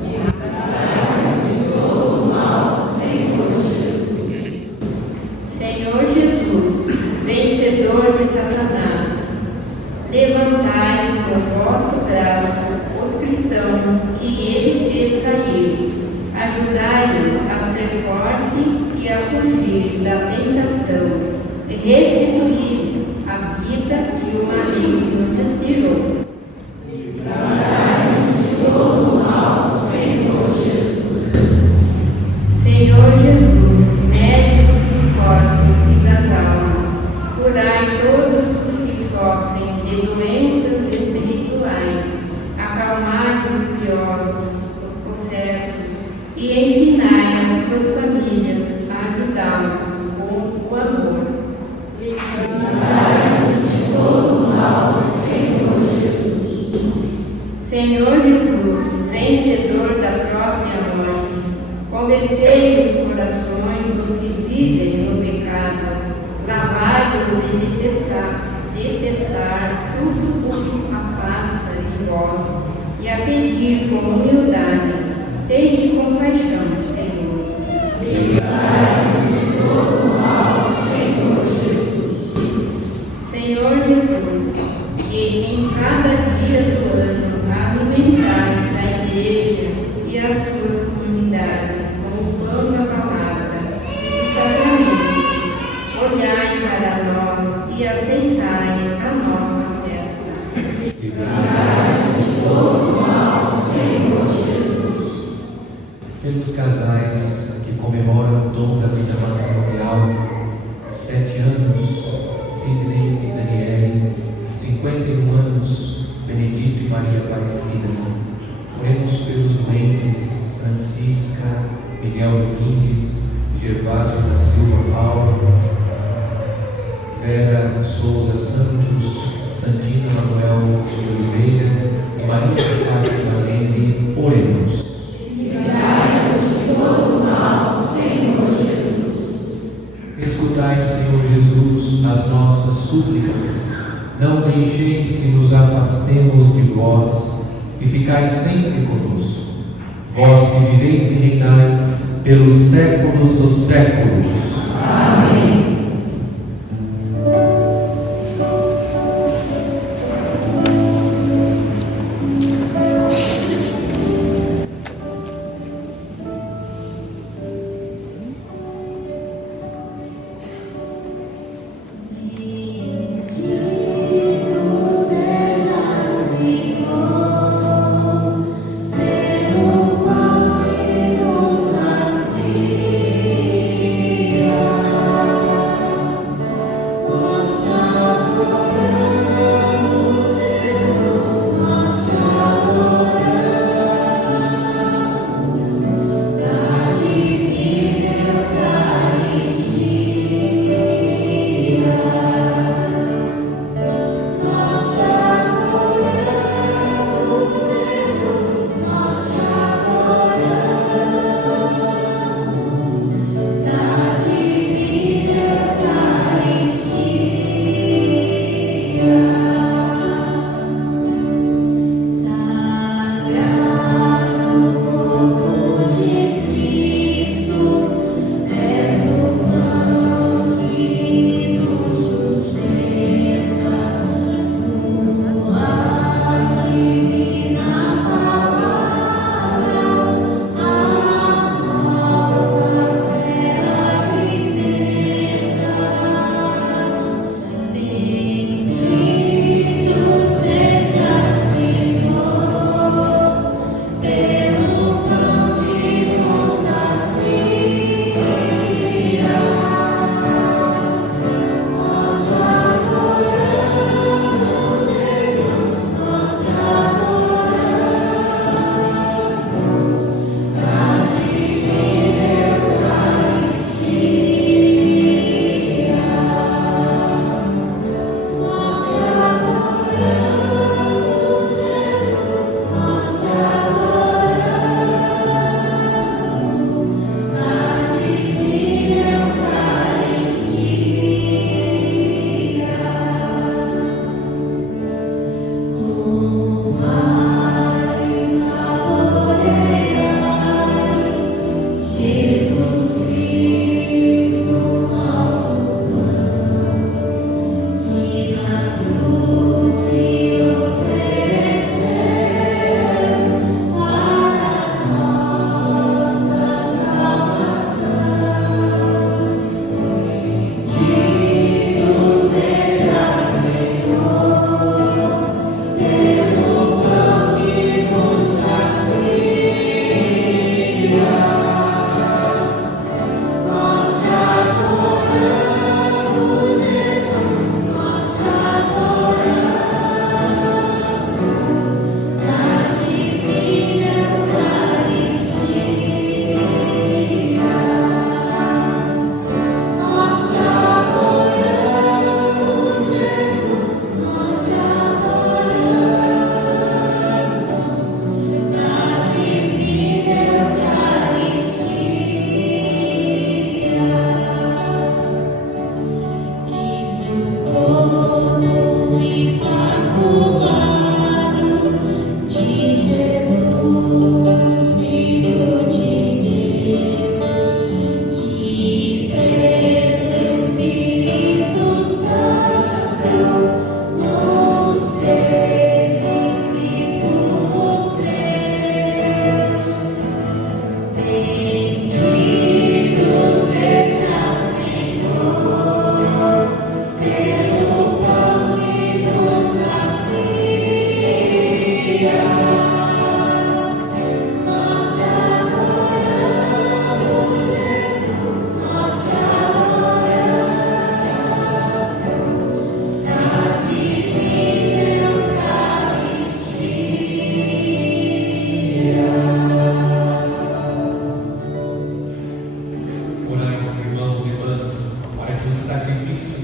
Livrai-nos de todo o mal, Senhor Jesus. Senhor Jesus, vencedor de Satanás, levantai com o vosso braço os cristãos que ele fez cair. Ajudai-nos a ser forte e a fugir da tentação. e restituíres a vida que o maligno nos tirou. Livrai-nos de todo mal, Senhor Jesus. Senhor Jesus, médico dos corpos e das almas, curai todos os que sofrem de doenças espirituais, acalmai os curiosos, os possessos, e ensinai as suas famílias a ajudá-los com o amor. Livrai-nos de todo mal, Senhor Jesus. Senhor Jesus, vencedor da própria morte, convertei os corações dos que vivem no pecado, lavai-os e detestar tudo o que afasta de vós, e a pedir com humildade, tende compaixão, Senhor. Livrai-nos de todo mal, Senhor Jesus. Senhor Jesus, que em cada dia do ano alimentais a igreja e as suas comunidades com o pão da palavra e dos sacramentos, olhai para nós e aceitai a nossa festa. Livrai-nos de todo mal, Senhor Jesus. Pelos casais que comemoram o dom da vida matrimonial, 7 anos, Sidney e Daniele, 51 anos, Benedito e Maria Aparecida. Oremos pelos doentes Francisca, Miguel Domingues, Gervásio da Silva Paulo, Vera Souza Santos, Santina Manuel de Oliveira e Maria de Fátima Leme. Oremos. Livrai-nos de todo mal, Senhor Jesus. Escutai, Senhor Jesus, as nossas súplicas. Não deixeis que nos afastemos de vós e ficai sempre conosco. Vós que viveis e reinais pelos séculos dos séculos. Amém. Bendito seja Senhor, pelo pão que nos sacia.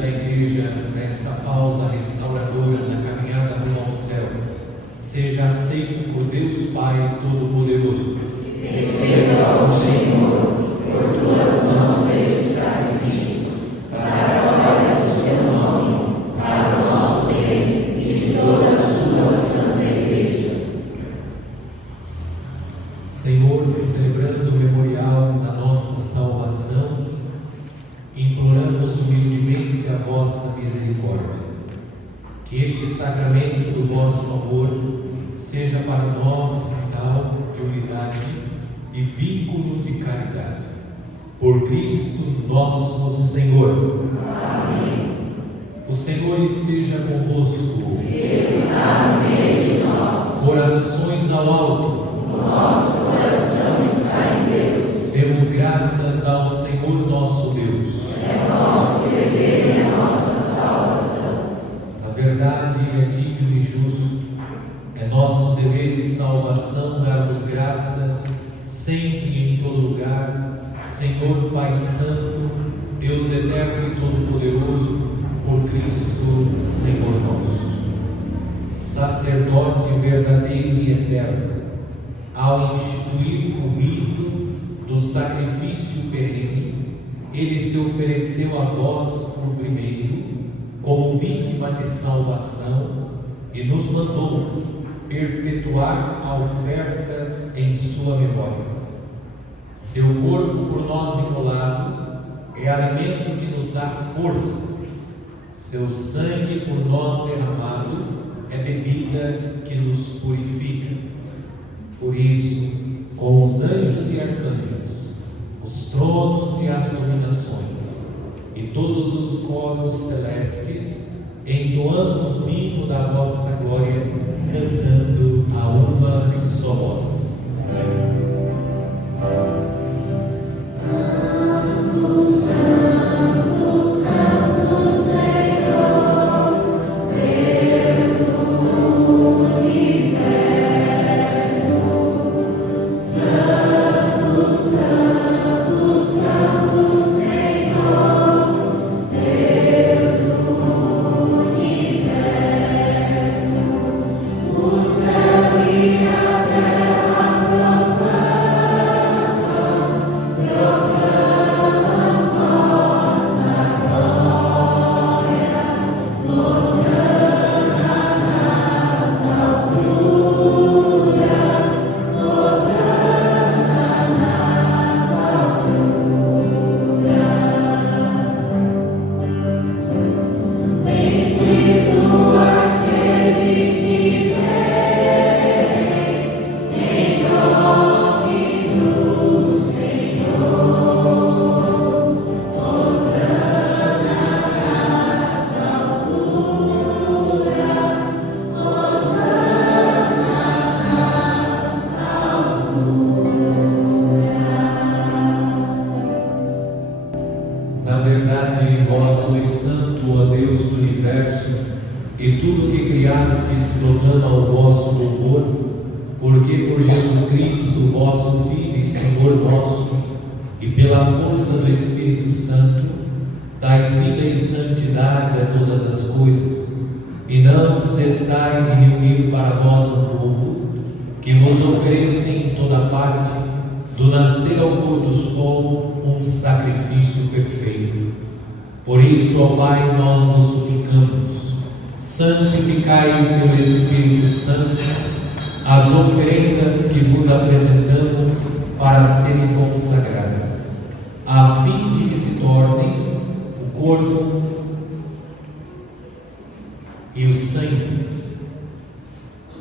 da Igreja nesta pausa restauradora na caminhada rumo ao céu seja aceito por Deus Pai Todo-Poderoso. Receba, ó Senhor, por tuas mãos deste sacrifício, para a glória do seu nome, para o nosso bem e de toda a sua santa Igreja. Senhor, celebrando o memorial da nossa salvação, imploramos humildemente a vossa misericórdia. Que este sacramento do vosso amor seja para nós sinal de unidade e vínculo de caridade. Por Cristo nosso Senhor. Amém. O Senhor esteja convosco. Ele está no meio de nós. Corações ao alto. O nosso coração está em Deus. Demos graças ao Senhor nosso Deus. É o nosso dever e a nossa salvação. Na verdade, é digno e justo, é nosso dever e salvação dar-vos graças, sempre e em todo lugar, Senhor Pai Santo, Deus eterno e todo-poderoso, por Cristo, Senhor nosso. Sacerdote verdadeiro e eterno, ao instituir o rito do sacrifício perene, ele se ofereceu a vós por primeiro, como vítima de salvação, e nos mandou perpetuar a oferta em sua memória. Seu corpo por nós imolado é alimento que nos dá força, seu sangue por nós derramado é bebida que nos purifica. Por isso, com os anjos e arcanjos, os tronos e as dominações, e todos os coros celestes, entoamos o hino da vossa glória, cantando a uma só voz. Santo, Santo, Santo Senhor, Deus do universo. Santo, Santo, Santo Senhor, Deus do universo. O céu e a terra proclamam vossa glória. Hosana nas alturas, Hosana nas alturas. Bendito aquele que vem em nome do Senhor. Hosana nas alturas, Hosana nas alturas. Na verdade, vós sois santo, ó Deus do universo, e tudo que criastes proclama o vosso louvor, porque por Jesus Cristo, vosso Filho e Senhor nosso, e pela força do Espírito Santo, dais vida e santidade a todas as coisas, e não cessais de reunir para vós um povo, que vos oferece em toda parte, do nascer ao pôr do sol, um sacrifício perfeito. Por isso, ó Pai, nós vos suplicamos, santificai pelo Espírito Santo as oferendas que vos apresentamos para serem consagradas, a fim de que se tornem o corpo e o sangue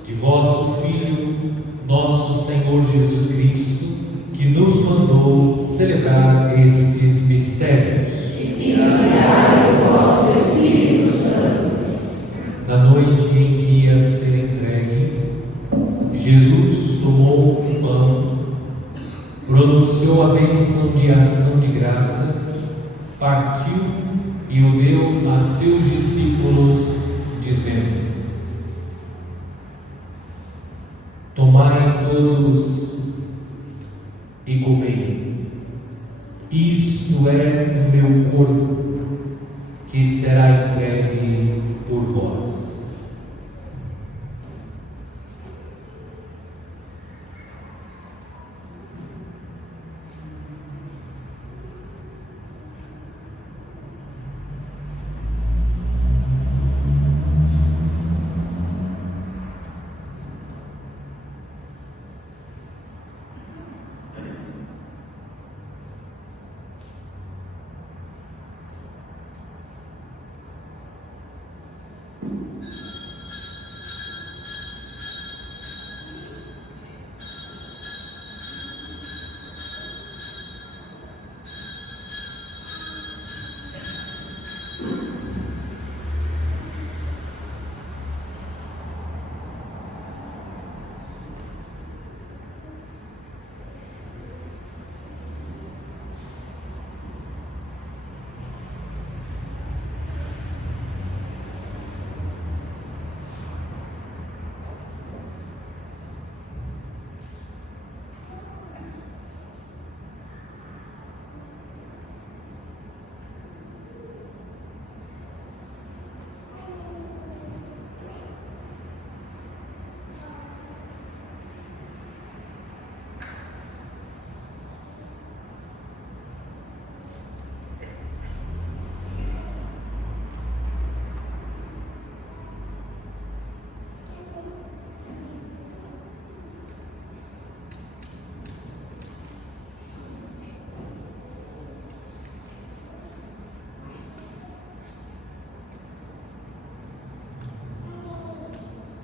de vosso Filho, nosso Senhor Jesus Cristo, que nos mandou celebrar estes mistérios. E enviai o vosso Espírito Santo. Na noite em que ia ser entregue, Jesus tomou um pão, pronunciou a bênção de ação de graças, partiu e o deu a seus discípulos, dizendo: Tomai todos e comei, isto é o meu corpo, que será entregue por vós.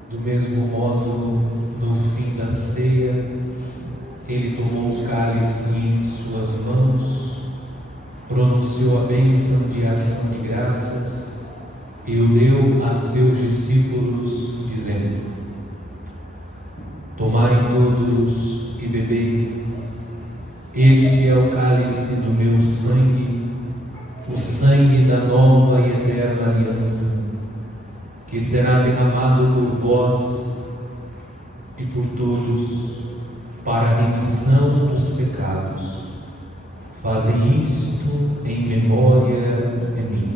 Do mesmo modo, no fim da ceia, ele tomou o cálice em suas mãos, pronunciou a bênção de ação de graças e o deu a seus discípulos, dizendo: Tomai todos e bebei. Este é o cálice do meu sangue, o sangue da nova e eterna aliança, que será derramado por vós e por todos para a remissão dos pecados. Fazei isto em memória de mim.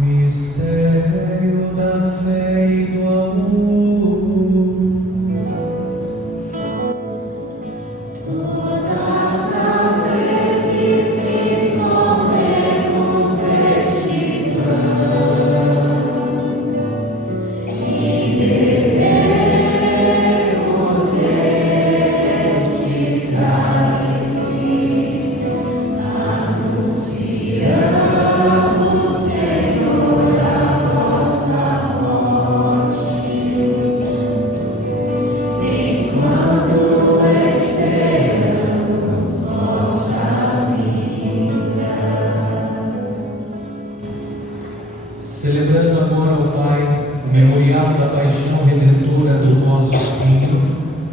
Mistério da fé e do amor. Todas as vezes que comemos este pão e bebemos este cálice, anunciamos, Senhor, a vossa morte, enquanto esperamos vossa vinda. Celebrando agora, ó Pai, o memorial da paixão redentora do vosso Filho,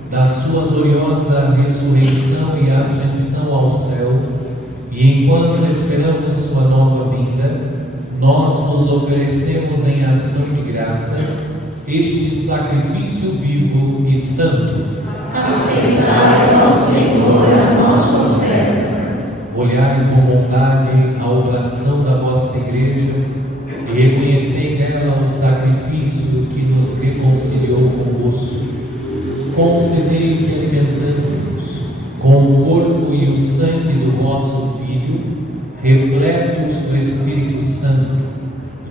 da sua gloriosa ressurreição e ascensão ao céu, e enquanto esperamos sua nova vinda, nós nos oferecemos em ação de graças este sacrifício vivo e santo. Aceitai, ó Senhor, a nossa oferta olhai com bondade a oblação da vossa Igreja e reconhecei nela o sacrifício que nos reconciliou convosco. Concedei que, alimentando-nos com o corpo e o sangue do vosso Filho, repletos do Espírito Santo,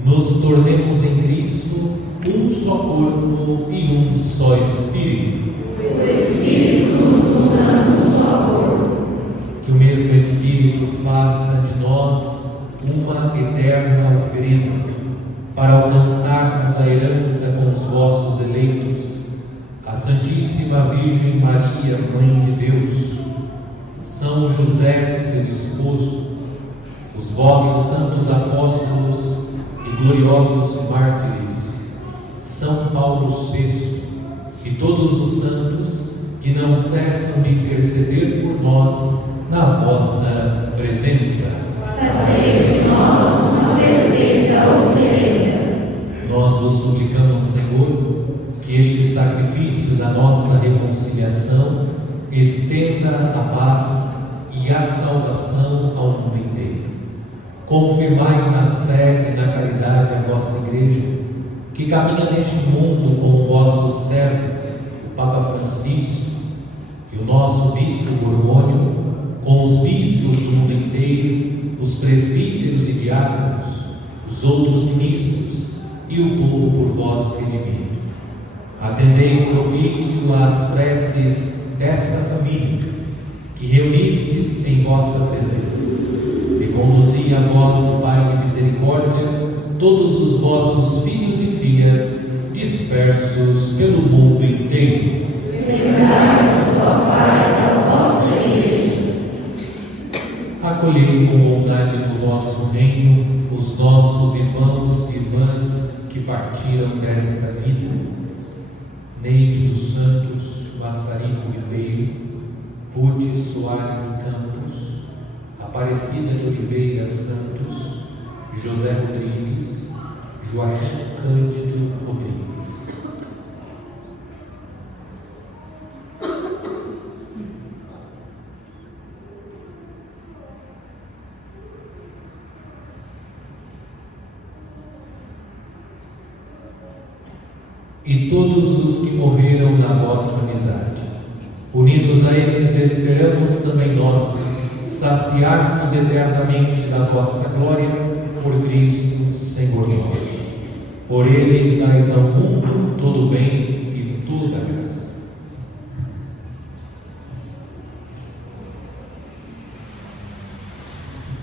nos tornemos em Cristo um só corpo e um só Espírito. O Espírito nos una num só corpo. Que o mesmo Espírito faça de nós uma eterna oferenda, para alcançarmos a herança com os vossos eleitos, a Santíssima Virgem Maria, Mãe de Deus, São José, seu esposo, os vossos santos apóstolos e gloriosos mártires, São Paulo VI e todos os santos que não cessam de interceder por nós na vossa presença. Fazei de nós uma perfeita oferenda. Nós vos suplicamos, Senhor, que este sacrifício da nossa reconciliação estenda a paz e a salvação ao mundo inteiro. Confirmai na fé e na caridade a vossa Igreja, que caminha neste mundo com o vosso servo, o Papa Francisco, e o nosso Bispo Borgônio, com os bispos do mundo inteiro, os presbíteros e diáconos, os outros ministros e o povo por vós redimido. Atendei propício às preces desta família, que reunistes em vossa presença, e conduzi a vós, Pai de misericórdia, todos os vossos filhos e filhas dispersos pelo mundo inteiro. Lembrai-vos, ó Pai, da vossa Igreja. Acolhei com bondade no vosso reino os nossos irmãos e irmãs que partiram desta vida. Neide dos Santos, Massarico Ribeiro, Ruth Soares Campos, Aparecida de Oliveira Santos, José Rodrigues, Joaquim Cândido Rodrigues. E todos os que morreram na vossa amizade, unidos a eles, esperamos também nós saciar-nos eternamente da vossa glória por Cristo, Senhor nosso. Por Ele dais ao mundo todo o bem e toda a graça.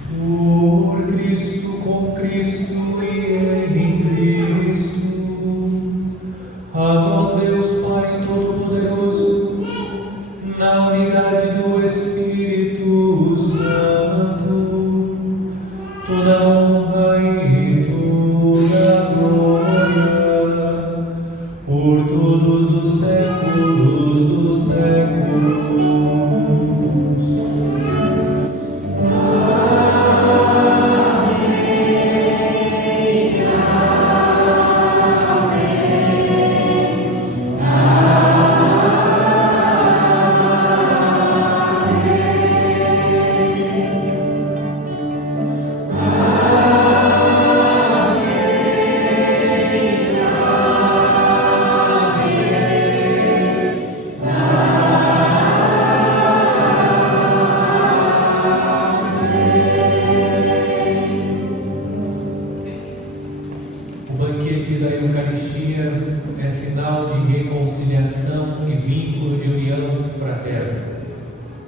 Por Cristo, com Cristo e em Cristo, a vós, Deus Pai Todo-Poderoso, na unidade do Espírito Santo, toda honra e toda glória, por todos os séculos dos séculos.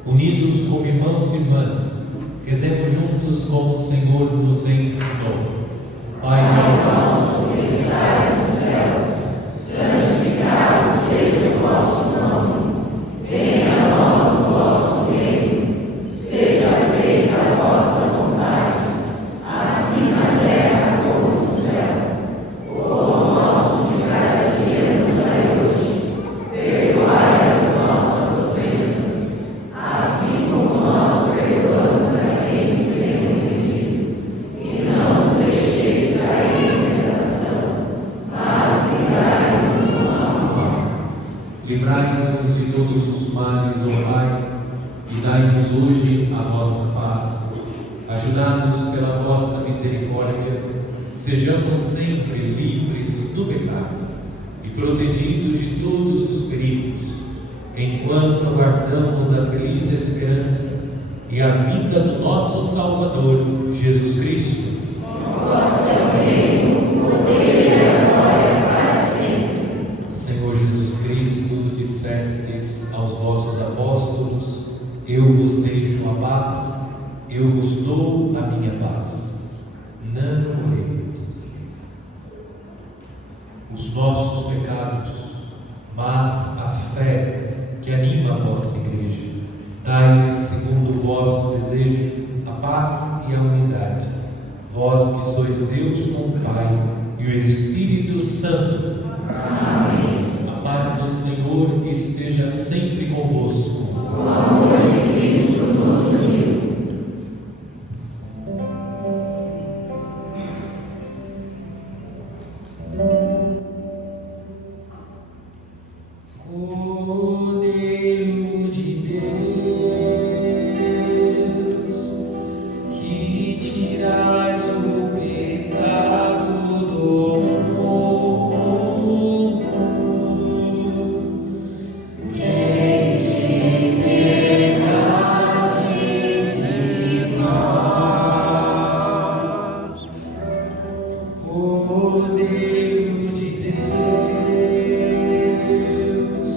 Unidos como irmãos e irmãs, rezemos juntos como o Senhor nos ensinou. Pai nosso, que estais nos céus, santificado seja o vosso nome. Venha a nós o vosso reino. Seja feita a vossa vontade, assim na terra como no céu. O pão nosso de cada dia nos dai hoje. Perdoai as nossas ofensas, assim como nós perdoamos a quem nos tem ofendido. E não nos deixeis cair em tentação, mas livrai-nos do mal. Livrai-nos de todos os males, ó Pai, e dai-nos hoje a vossa paz. ajudados pela vossa misericórdia, sejamos sempre livres do pecado e protegidos de todos os perigos, enquanto aguardamos a feliz esperança e a vinda do nosso Salvador, Jesus Cristo. Vosso é o reino, o poder e a glória para sempre. Senhor Jesus Cristo, dissestes aos vossos apóstolos: eu vos deixo a paz, eu vos dou a minha paz. Não olheis os nossos pecados, mas a fé que anima a vossa igreja. Dai-lhes, segundo o vosso desejo, a paz e a unidade. Vós que sois Deus com o Pai e o Espírito Santo. Amém. A paz do Senhor esteja sempre convosco. O amor de Cristo nos uniu. Cordeiro de Deus, que tirais o pecado do mundo, Tende piedade de nós. Cordeiro de Deus,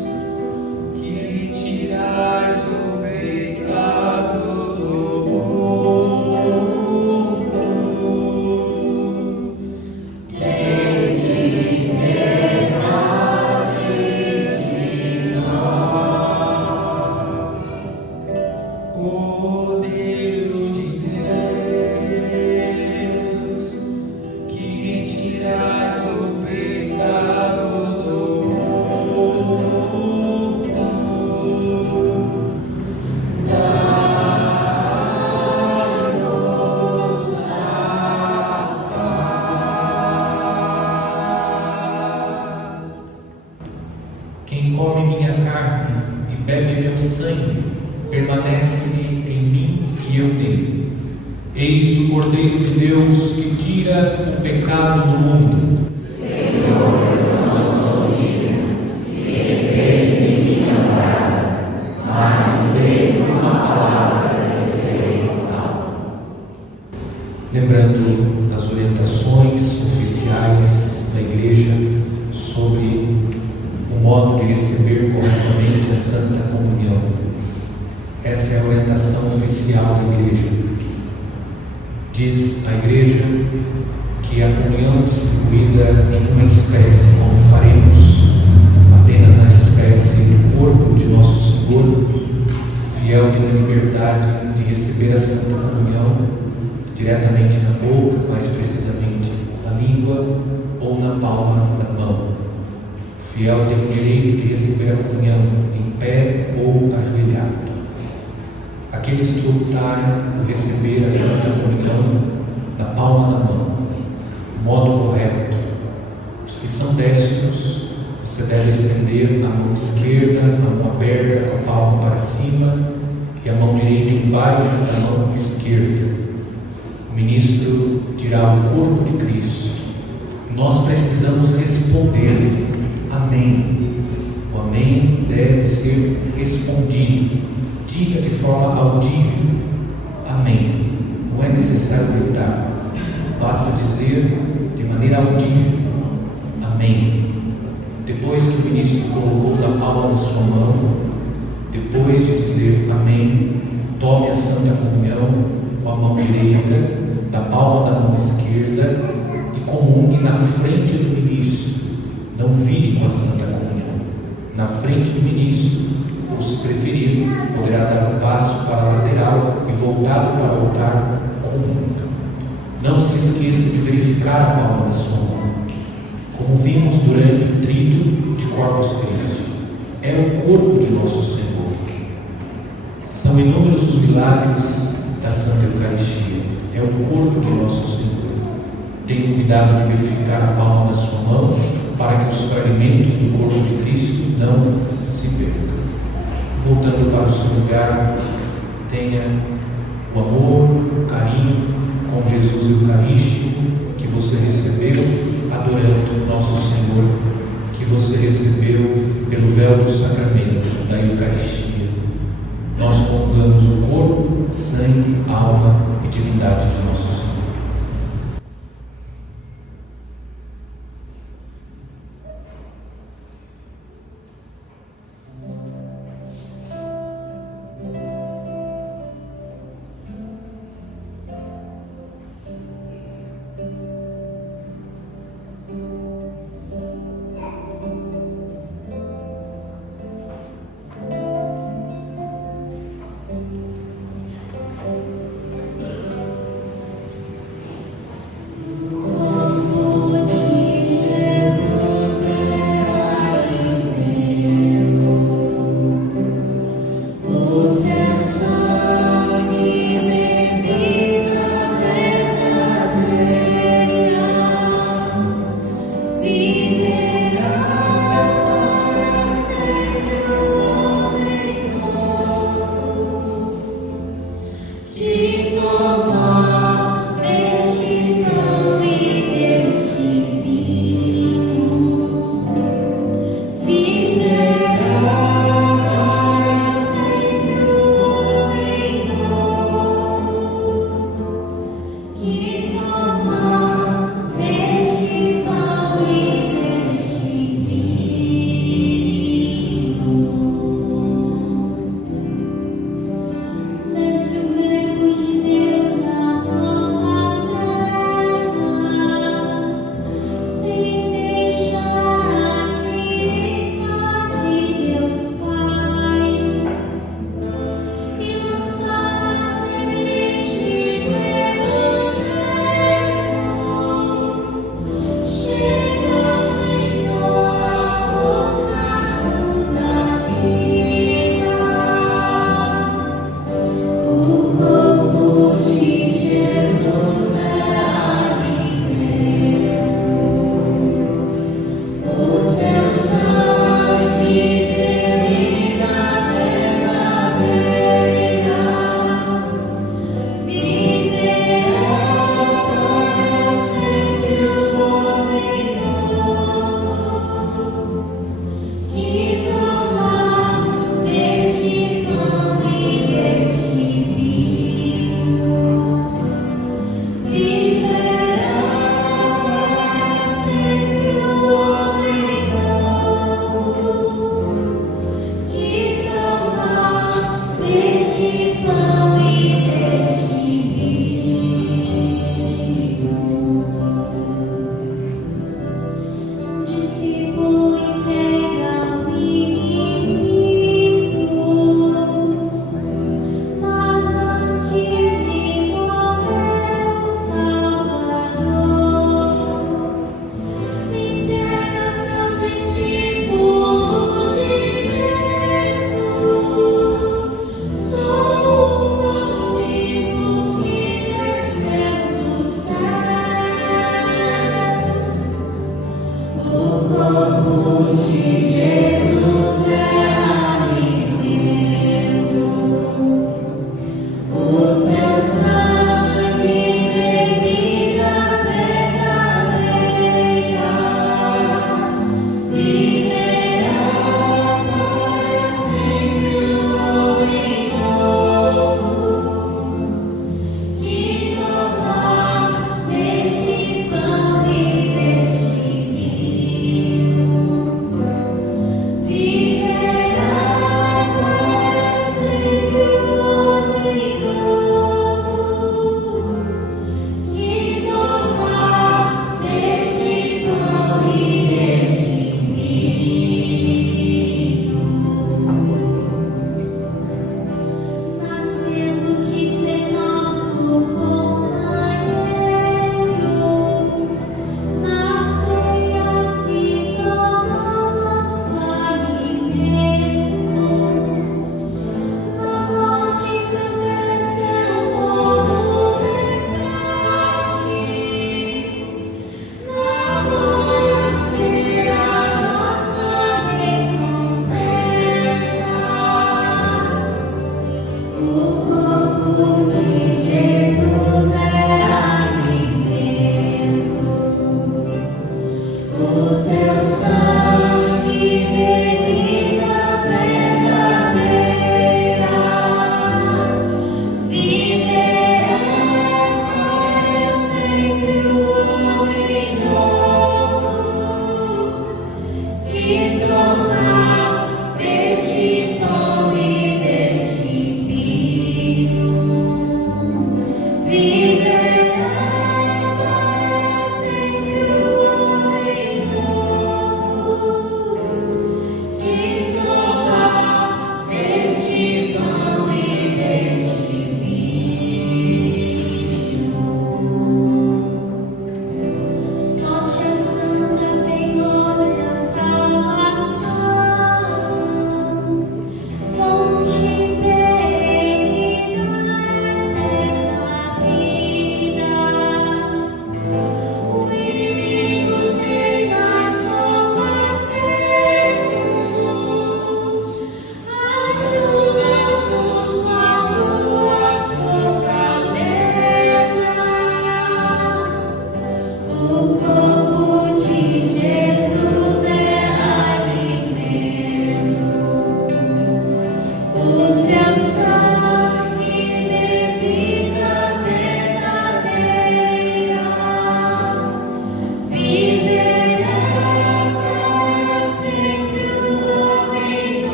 que tirais o pecado do mundo, Tende piedade de nós. Cordeiro de Deus, que tirais o pecado do mundo, Dai-nos a paz. Quem come minha carne e bebe meu sangue, permanece em mim e eu nele. Eis o Cordeiro de Deus que tira o pecado do mundo. Senhor, eu não sou digno de entrares em minha morada, mas dizei uma palavra e serei salvo. Lembrando as orientações oficiais da Igreja sobre o modo de receber corretamente a Santa Comunhão. Essa é a orientação oficial da Igreja. Diz a Igreja que a comunhão é distribuída em uma espécie, como faremos apenas na espécie do corpo de Nosso Senhor. O fiel tem a liberdade de receber a Santa Comunhão diretamente na boca, mais precisamente na língua ou na palma da mão. O fiel tem o direito de receber a comunhão em pé ou ajoelhado. Aqueles que optarem por receber a Santa Comunhão na palma da mão, o modo correto. Os que são destros, você deve estender a mão esquerda, a mão aberta com a palma para cima e a mão direita embaixo da mão esquerda. O ministro dirá o corpo de Cristo. Nós precisamos responder amém. O amém deve ser respondido. Diga de forma audível amém. Não é necessário gritar, basta dizer de maneira audível amém. Depois que o ministro colocou na palma da sua mão, depois de dizer amém, tome a Santa Comunhão com a mão direita da palma da mão esquerda e comungue na frente do ministro. Não vire com a Santa Comunhão. Na frente do ministro, ou se preferir, poderá dar um passo para a lateral e voltado para o altar comunga. Não se esqueça de verificar a palma da sua mão. Como vimos durante o Trito de Corpus Christi, é o corpo de Nosso Senhor. São inúmeros os milagres da Santa Eucaristia. É o corpo de Nosso Senhor. Tenha cuidado de verificar a palma da sua mão para que os fragmentos do corpo de Cristo não se percam. Voltando para o seu lugar, tenha o amor, o carinho com Jesus Eucarístico que você recebeu adorando nosso Senhor, que você recebeu pelo véu do sacramento da Eucaristia. Nós comungamos o corpo, sangue, alma e divindade de nosso Senhor.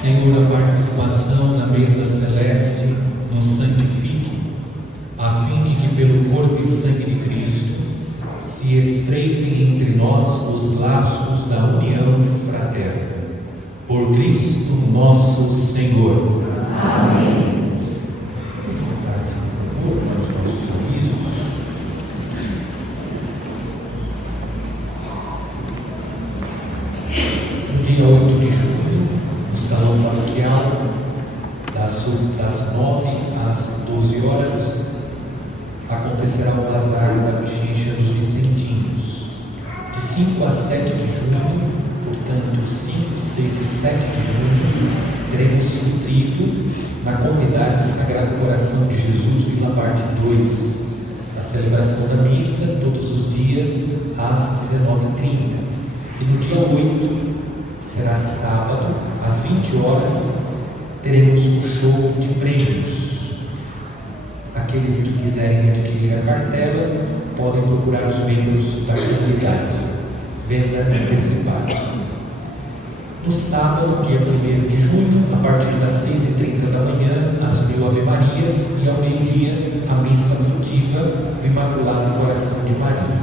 Senhor, a participação na mesa celeste nos santifique, a fim de que pelo corpo e sangue de Cristo se estreitem entre nós os laços da união fraterna. Por Cristo nosso Senhor. Amém. Sentar-se, por favor, para os nossos avisos. No dia 8 de julho, no salão paroquial, das 9 às 12 horas, acontecerá o bazar da Pechincha dos Vicentinos. De 5 a 7 de junho, portanto 5, 6 e 7 de junho, teremos nutrido na comunidade Sagrado Coração de Jesus, Vila Barte 2, a celebração da missa todos os dias às 19h30. E no dia 8, que será sábado, às 20 horas, teremos um show de prêmios. Aqueles que quiserem adquirir a cartela podem procurar os membros da comunidade. Venda antecipada. No sábado, dia 1º de junho, a partir das 6h30 da manhã, às 1000 Ave-Marias, e ao meio-dia, a missa votiva do Imaculado Coração de Maria.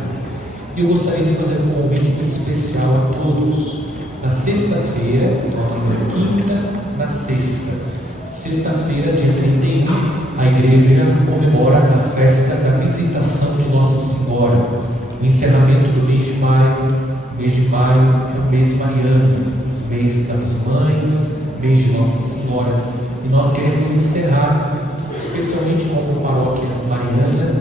Eu gostaria de fazer um convite especial a todos. Na sexta-feira, na quinta, na sexta. Sexta-feira, dia 31, a igreja comemora a festa da visitação de Nossa Senhora, o encerramento do mês de maio. Mês de maio é o mês mariano, mês das mães, mês de Nossa Senhora, e nós queremos encerrar, especialmente como paróquia mariana,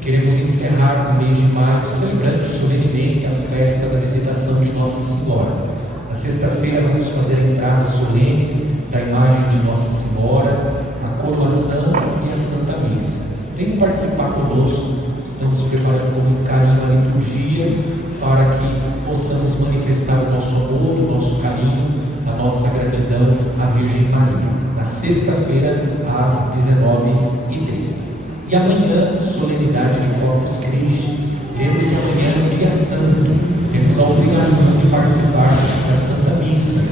queremos encerrar o mês de maio celebrando solenemente a festa da visitação de Nossa Senhora. Na sexta-feira vamos fazer a entrada solene da imagem de Nossa Senhora, a coroação e a Santa Missa. Venham participar conosco, estamos preparando com carinho a liturgia para que possamos manifestar o nosso amor, o nosso carinho, a nossa gratidão à Virgem Maria. Na sexta-feira, às 19h30. E amanhã, solenidade de Corpus Christi. Lembre que amanhã é um dia santo. Temos a obrigação de participar da Santa Missa.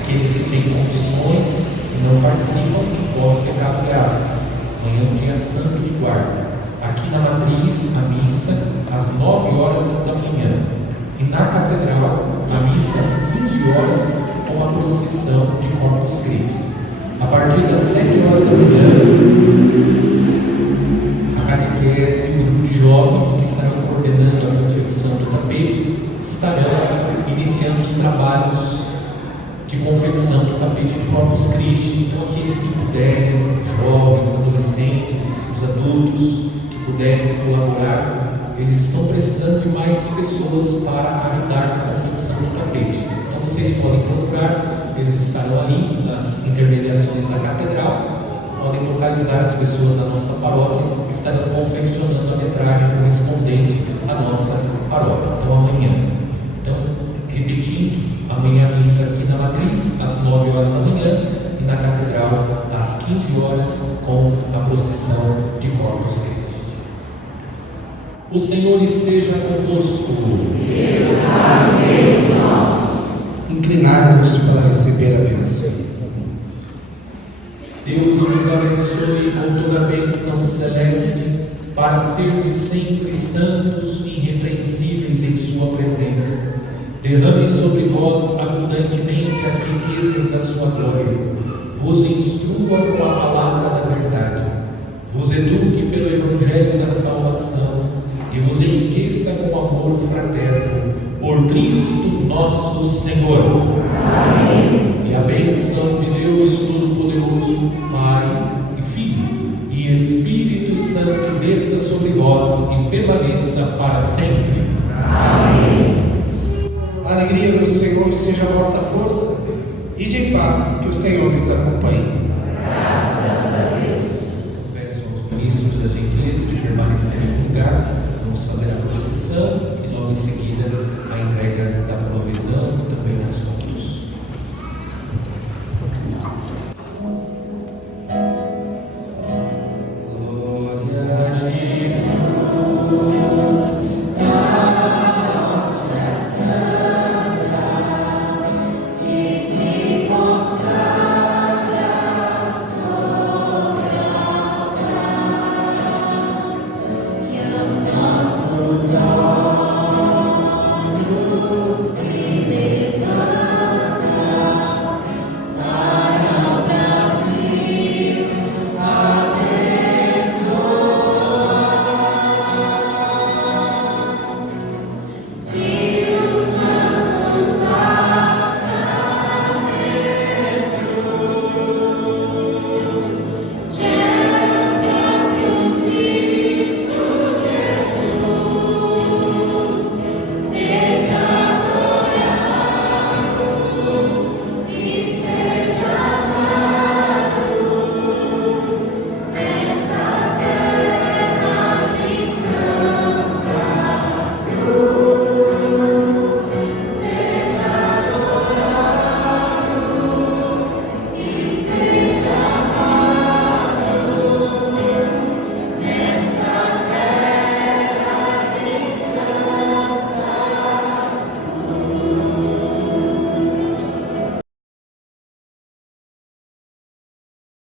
Aqueles que têm condições e não participam, correm pecado grave. Amanhã é um dia santo de guarda. Aqui na Matriz, a missa às 9 horas da manhã. E na Catedral, a missa às 15 horas, com a procissão de Corpus Christi. A partir das 7 horas da manhã, a catequese e o grupo de jovens que estarão coordenando a confecção do tapete estarão iniciando os trabalhos de confecção do tapete de Corpus Christi. Então, aqueles que puderem, jovens, adolescentes, os adultos que puderem colaborar, eles estão precisando de mais pessoas para ajudar na confecção do tapete. Então, vocês podem procurar, eles estarão ali nas intermediações da catedral, podem localizar as pessoas da nossa paróquia que estarão confeccionando a metragem correspondente à nossa paróquia. Então, amanhã. Então, repetindo, amanhã a missa aqui na Matriz, às 9 horas da manhã, e na Catedral, às 15 horas, com a procissão de Corpus Christi. O Senhor esteja convosco. Inclinai-nos para receber a bênção. Deus nos abençoe com toda a bênção celeste, para serdes sempre santos e irrepreensíveis em sua presença. Derrame sobre vós abundantemente as riquezas da sua glória, vos instrua com a palavra da verdade, vos eduque pelo evangelho da salvação e vos enriqueça com amor fraterno, por Cristo nosso Senhor. Amém. E a bênção de Deus Todo-Poderoso, Pai e Filho e Espírito Santo desça sobre vós e permaneça para sempre. Amém. A alegria do Senhor seja a vossa força, e de paz que o Senhor nos acompanhe. Graças a Deus. Peço aos ministros a gentileza de permanecer no lugar. Vamos fazer a procissão e logo em seguida a entrega da provisão, também as